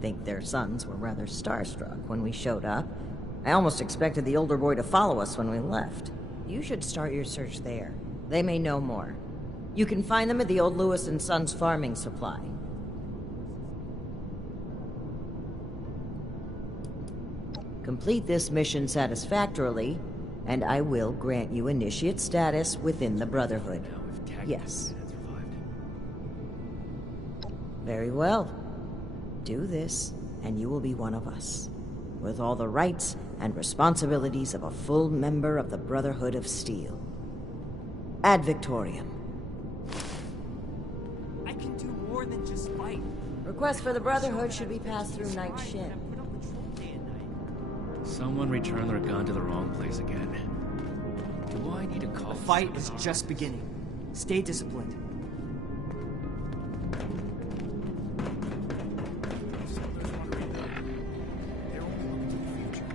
think their sons were rather starstruck when we showed up. I almost expected the older boy to follow us when we left. You should start your search there. They may know more. You can find them at the old Lewis & Sons farming supply. Complete this mission satisfactorily, and I will grant you initiate status within the Brotherhood. Yes. Very well. Do this, and you will be one of us, with all the rights and responsibilities of a full member of the Brotherhood of Steel. Ad Victoriam. I can do more than just fight. Request for the Brotherhood should be passed through Knight Shin. Someone returned their gun to the wrong place again. Do I need to call? The fight is just beginning. Stay disciplined. They're only looking to the future.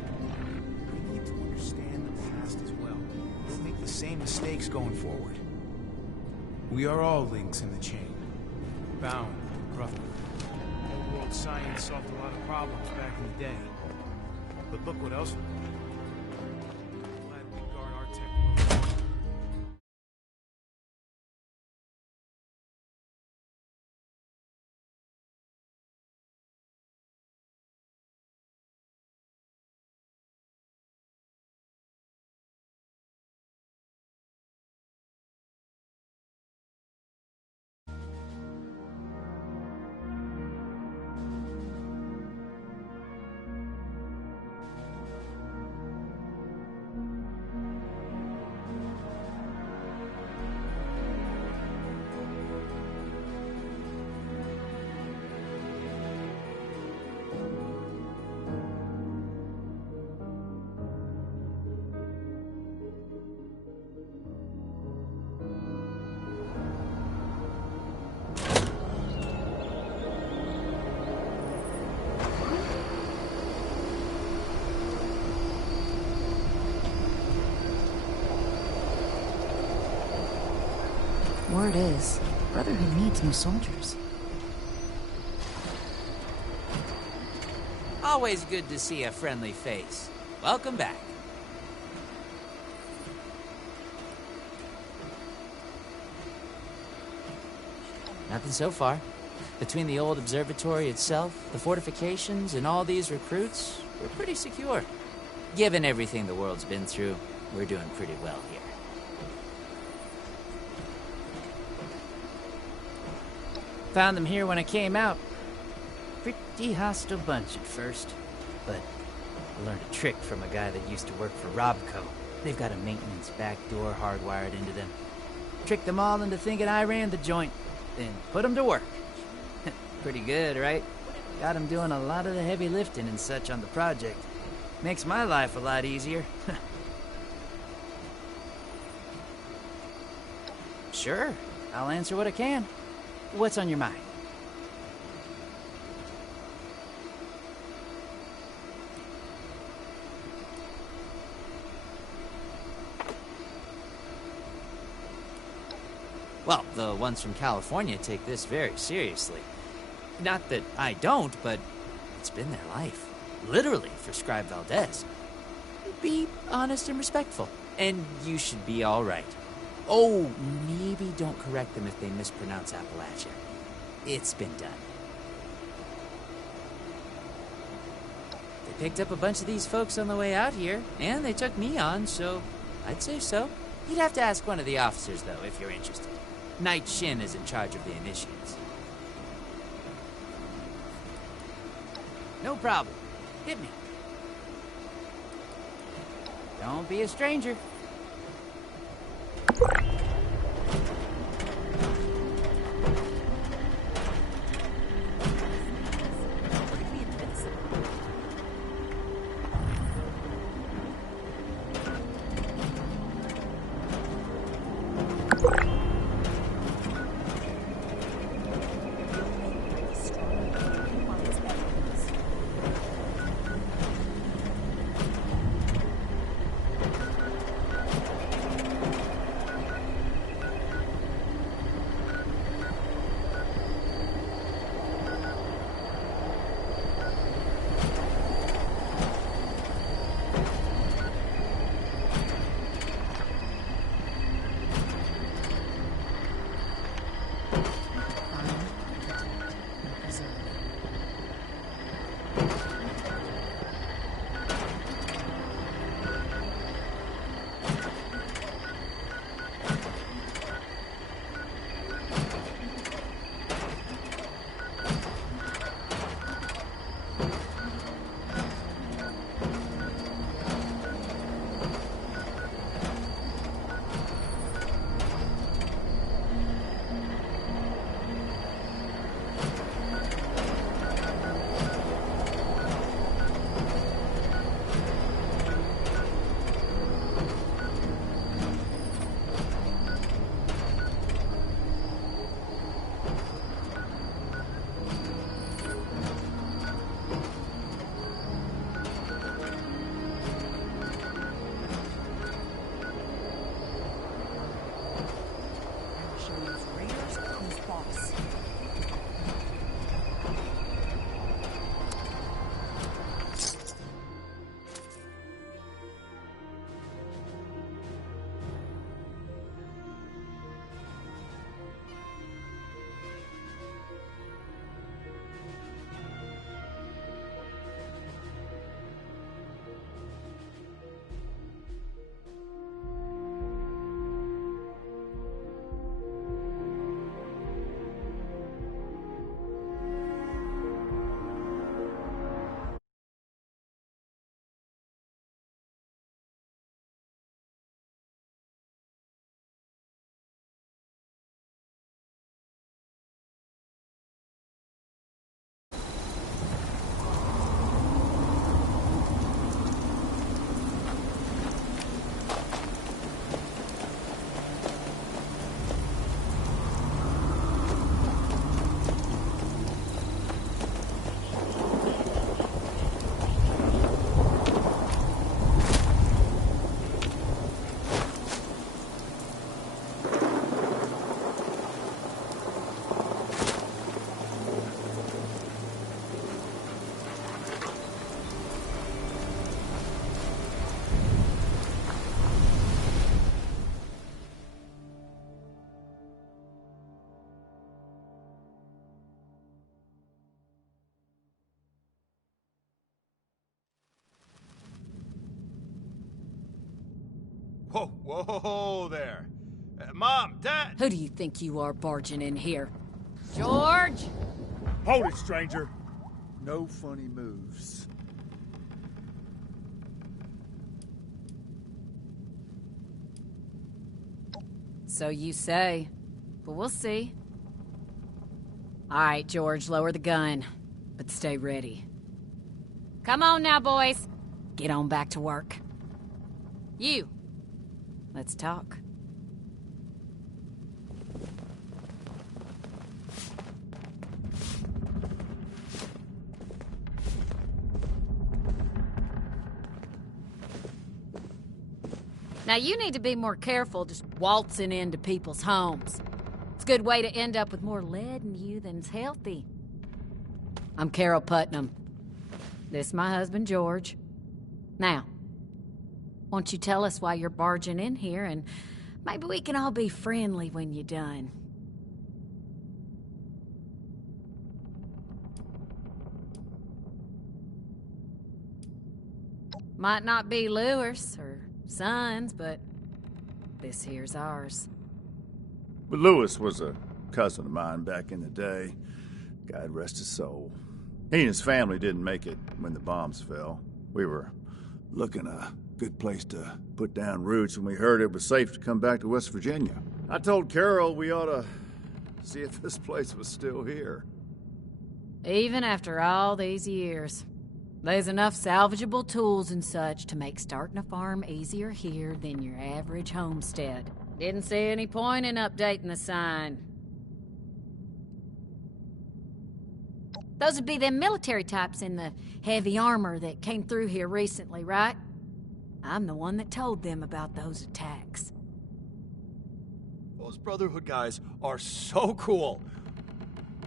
We need to understand the past as well. We'll make the same mistakes going forward. We are all links in the chain. Bound, rough. Old world science solved a lot of problems back in the day. But look what else we're doing. Glad we guard our tech. Word is, Brotherhood needs new soldiers. Always good to see a friendly face. Welcome back. Nothing so far. Between the old observatory itself, the fortifications, and all these recruits, we're pretty secure. Given everything the world's been through, we're doing pretty well here. Found them here when I came out. Pretty hostile bunch at first, but I learned a trick from a guy that used to work for Robco. They've got a maintenance back door hardwired into them. Tricked them all into thinking I ran the joint, then put them to work. Pretty good, right? Got them doing a lot of the heavy lifting and such on the project. Makes my life a lot easier. Sure, I'll answer what I can. What's on your mind? Well, the ones from California take this very seriously. Not that I don't, but it's been their life. Literally, for Scribe Valdez. Be honest and respectful, and you should be all right. Oh, maybe don't correct them if they mispronounce Appalachia. It's been done. They picked up a bunch of these folks on the way out here, and they took me on, so I'd say so. You'd have to ask one of the officers, though, if you're interested. Knight Shin is in charge of the initiates. No problem. Hit me. Don't be a stranger. Whoa, whoa there. Mom, Dad! Who do you think you are barging in here? George? Hold it, stranger. No funny moves. So you say, but we'll see. All right, George, lower the gun, but stay ready. Come on now, boys. Get on back to work. You. Let's talk. Now, you need to be more careful just waltzing into people's homes. It's a good way to end up with more lead in you than's healthy. I'm Carol Putnam. This is my husband, George. Now, won't you tell us why you're barging in here, and maybe we can all be friendly when you're done. Might not be Lewis or Sons, but this here's ours. But Lewis was a cousin of mine back in the day. God rest his soul. He and his family didn't make it when the bombs fell. We were looking a good place to put down roots when we heard it was safe to come back to West Virginia. I told Carol we ought to see if this place was still here. Even after all these years, there's enough salvageable tools and such to make starting a farm easier here than your average homestead. Didn't see any point in updating the sign. Those would be them military types in the heavy armor that came through here recently, right? I'm the one that told them about those attacks. Those Brotherhood guys are so cool.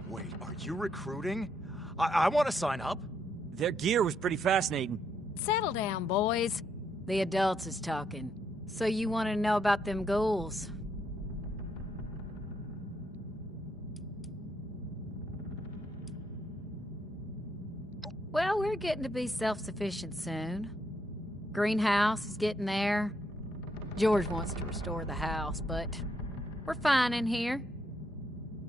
Wait, are you recruiting? I want to sign up. Their gear was pretty fascinating. Settle down, boys. The adults is talking. So you want to know about them ghouls? Well, we're getting to be self-sufficient soon. Greenhouse is getting there. George wants to restore the house, but we're fine in here.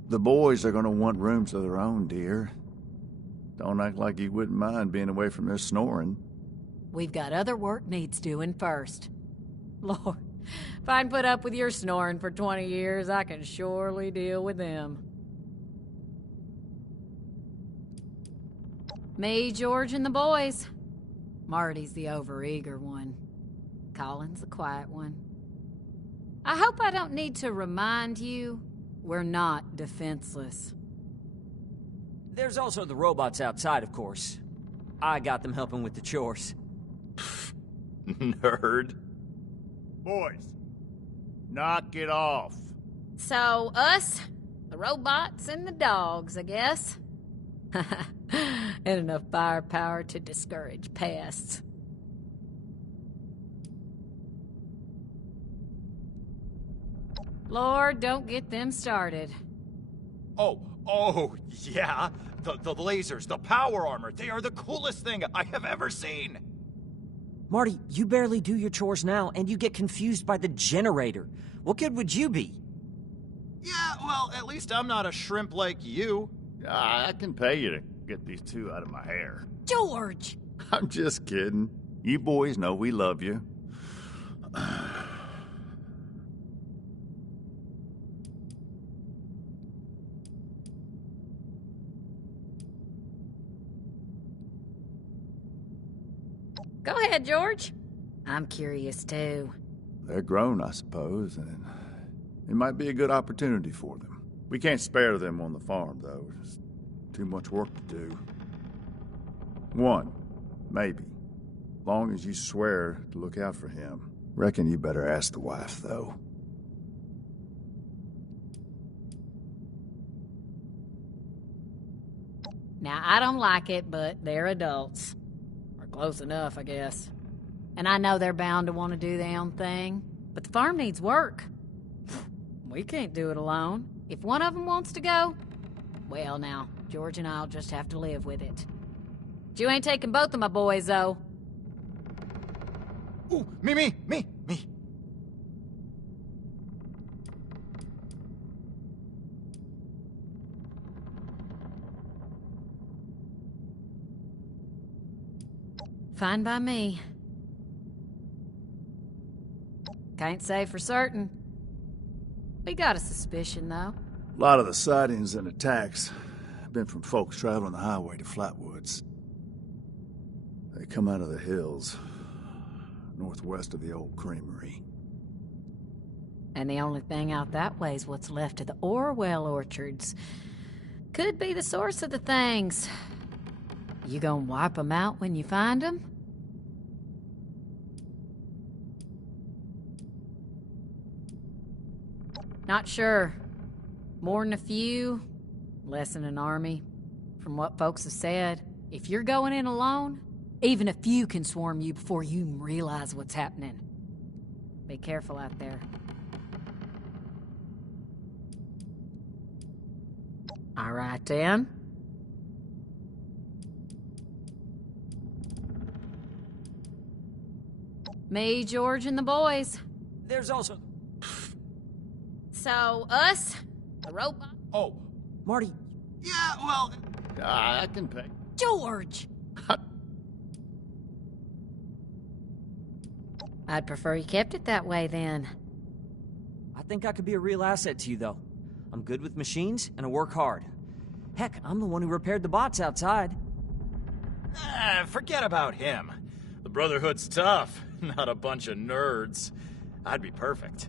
The boys are going to want rooms of their own, dear. Don't act like you wouldn't mind being away from their snoring. We've got other work needs doing first. Lord, if I can put up with your snoring for 20 years, I can surely deal with them. Me, George, and the boys. Marty's the overeager one. Colin's the quiet one. I hope I don't need to remind you, we're not defenseless. There's also the robots outside, of course. I got them helping with the chores. Nerd. Boys, knock it off. So, us, the robots, and the dogs, I guess. And enough firepower to discourage pests. Lord, don't get them started. Oh, yeah. The lasers, the power armor, they are the coolest thing I have ever seen. Marty, you barely do your chores now, and you get confused by the generator. What good would you be? Yeah, well, at least I'm not a shrimp like you. I can pay you to get these two out of my hair. George! I'm just kidding. You boys know we love you. Go ahead, George. I'm curious, too. They're grown, I suppose, and it might be a good opportunity for them. We can't spare them on the farm, though. There's too much work to do. One, maybe. Long as you swear to look out for him. Reckon you better ask the wife, though. Now, I don't like it, but they're adults. Or close enough, I guess. And I know they're bound to want to do their own thing. But the farm needs work. We can't do it alone. If one of them wants to go, well now, George and I'll just have to live with it. But you ain't taking both of my boys, though. Ooh, me. Fine by me. Can't say for certain. We got a suspicion, though. A lot of the sightings and attacks have been from folks traveling the highway to Flatwoods. They come out of the hills, northwest of the old creamery. And the only thing out that way is what's left of the Orwell orchards. Could be the source of the things. You gonna wipe them out when you find them? Not sure. More than a few, less than an army. From what folks have said, if you're going in alone, even a few can swarm you before you even realize what's happening. Be careful out there. All right, then. Me, George, and the boys. There's also... So, us? The robot? Oh, Marty. yeah, well... I can pay. George! I'd prefer you kept it that way, then. I think I could be a real asset to you, though. I'm good with machines, and I work hard. Heck, I'm the one who repaired the bots outside. Forget about him. The Brotherhood's tough, not a bunch of nerds. I'd be perfect.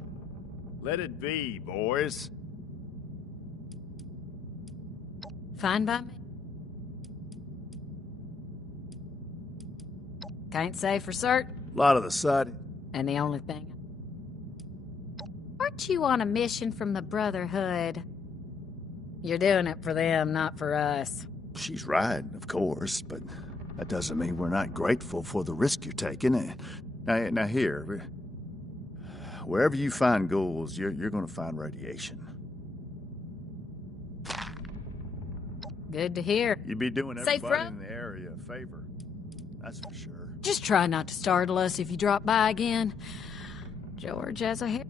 Let it be, boys. Fine by me. Can't say for certain. A lot of the sightings. And the only thing... Aren't you on a mission from the Brotherhood? You're doing it for them, not for us. She's right, of course, but that doesn't mean we're not grateful for the risk you're taking. Now here, wherever you find ghouls, you're going to find radiation. Good to hear. You'd be doing Safe everybody road? in the area a favor. That's for sure. Just try not to startle us if you drop by again. George has a hair...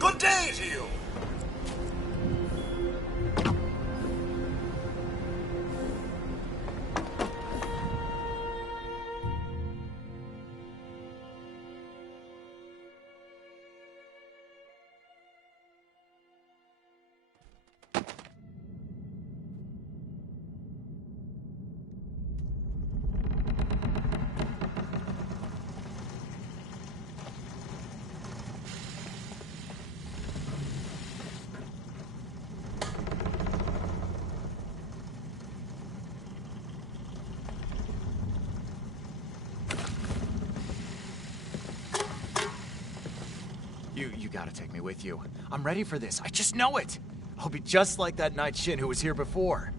Good day to you! You gotta take me with you. I'm ready for this. I just know it. I'll be just like that Night Shin who was here before.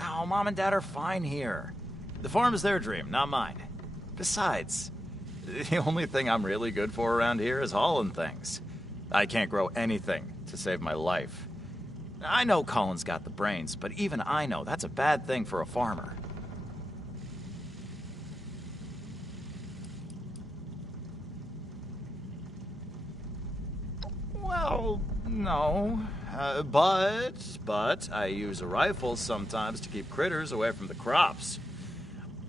Oh, Mom and Dad are fine here. The farm is their dream, not mine. Besides, the only thing I'm really good for around here is hauling things. I can't grow anything to save my life. I know Colin's got the brains, but even I know that's a bad thing for a farmer. Well, no. But I use a rifle sometimes to keep critters away from the crops.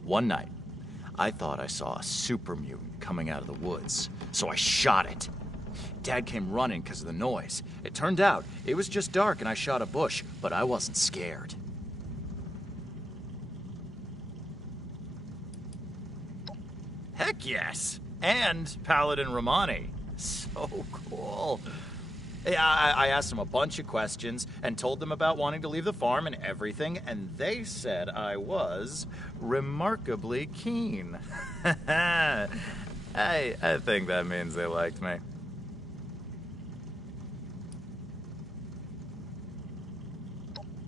One night, I thought I saw a super mutant coming out of the woods, so I shot it. Dad came running because of the noise. It turned out it was just dark and I shot a bush, but I wasn't scared. Heck yes! And Paladin Romani. So cool. I asked them a bunch of questions and told them about wanting to leave the farm and everything, and they said I was remarkably keen. I think that means they liked me.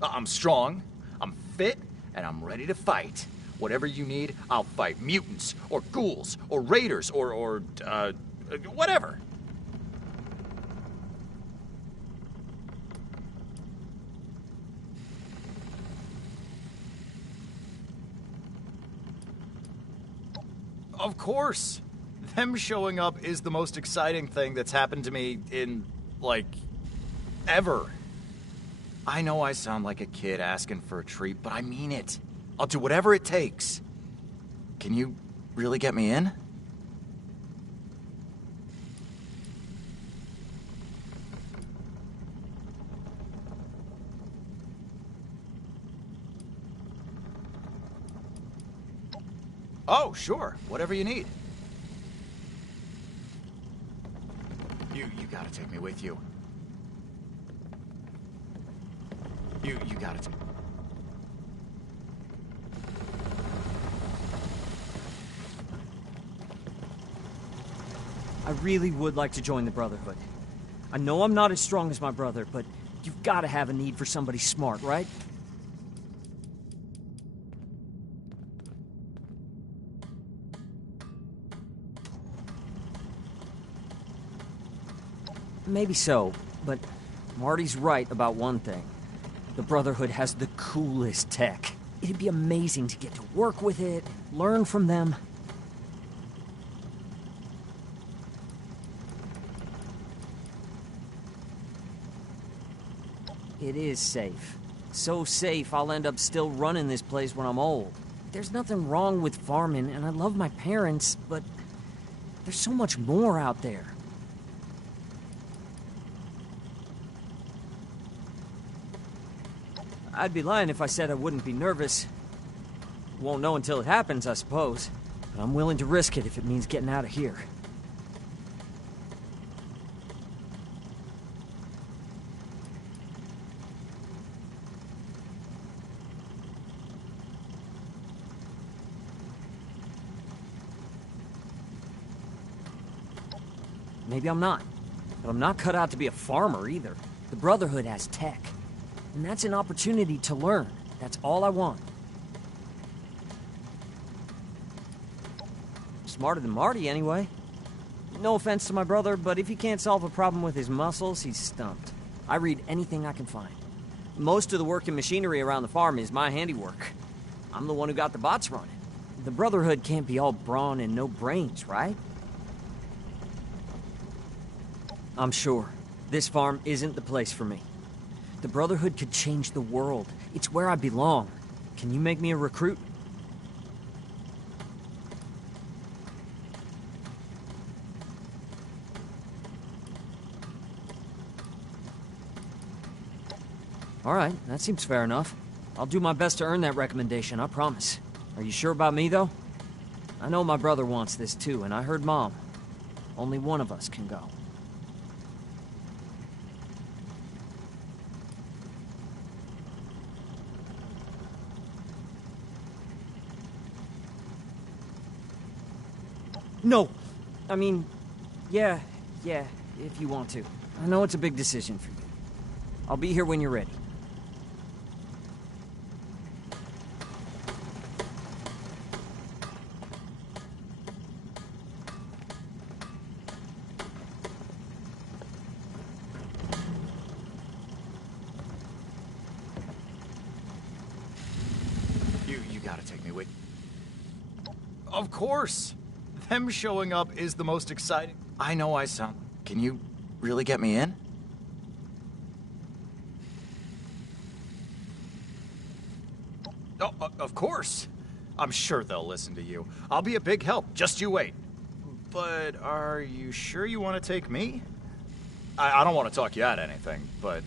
I'm strong, I'm fit, and I'm ready to fight. Whatever you need, I'll fight mutants, or ghouls, or raiders, or whatever. Of course. Them showing up is the most exciting thing that's happened to me in, like, ever. I know I sound like a kid asking for a treat, but I mean it. I'll do whatever it takes. Can you really get me in? Oh, sure. Whatever you need. You gotta take me with you. You gotta take... I really would like to join the Brotherhood. I know I'm not as strong as my brother, but you've gotta have a need for somebody smart, right? Maybe so, but Marty's right about one thing. The Brotherhood has the coolest tech. It'd be amazing to get to work with it, learn from them. It is safe. So safe, I'll end up still running this place when I'm old. There's nothing wrong with farming, and I love my parents, but there's so much more out there. I'd be lying if I said I wouldn't be nervous. Won't know until it happens, I suppose. But I'm willing to risk it if it means getting out of here. Maybe I'm not. But I'm not cut out to be a farmer either. The Brotherhood has tech. And that's an opportunity to learn. That's all I want. Smarter than Marty, anyway. No offense to my brother, but if he can't solve a problem with his muscles, he's stumped. I read anything I can find. Most of the work and machinery around the farm is my handiwork. I'm the one who got the bots running. The Brotherhood can't be all brawn and no brains, right? I'm sure. This farm isn't the place for me. The Brotherhood could change the world. It's where I belong. Can you make me a recruit? All right, that seems fair enough. I'll do my best to earn that recommendation, I promise. Are you sure about me, though? I know my brother wants this too, and I heard Mom. Only one of us can go. No! I mean, yeah, if you want to. I know it's a big decision for you. I'll be here when you're ready. You gotta take me with... Of course! Them showing up is the most exciting... I know I sound... Can you really get me in? Oh, of course. I'm sure they'll listen to you. I'll be a big help. Just you wait. But are you sure you want to take me? I don't want to talk you out of anything, but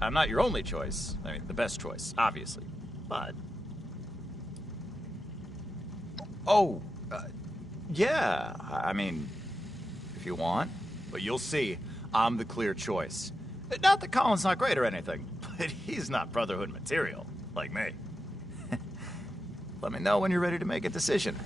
I'm not your only choice. I mean, the best choice, obviously. But... Oh, yeah. I mean, if you want. But you'll see, I'm the clear choice. Not that Colin's not great or anything, but he's not Brotherhood material, like me. Let me know when you're ready to make a decision.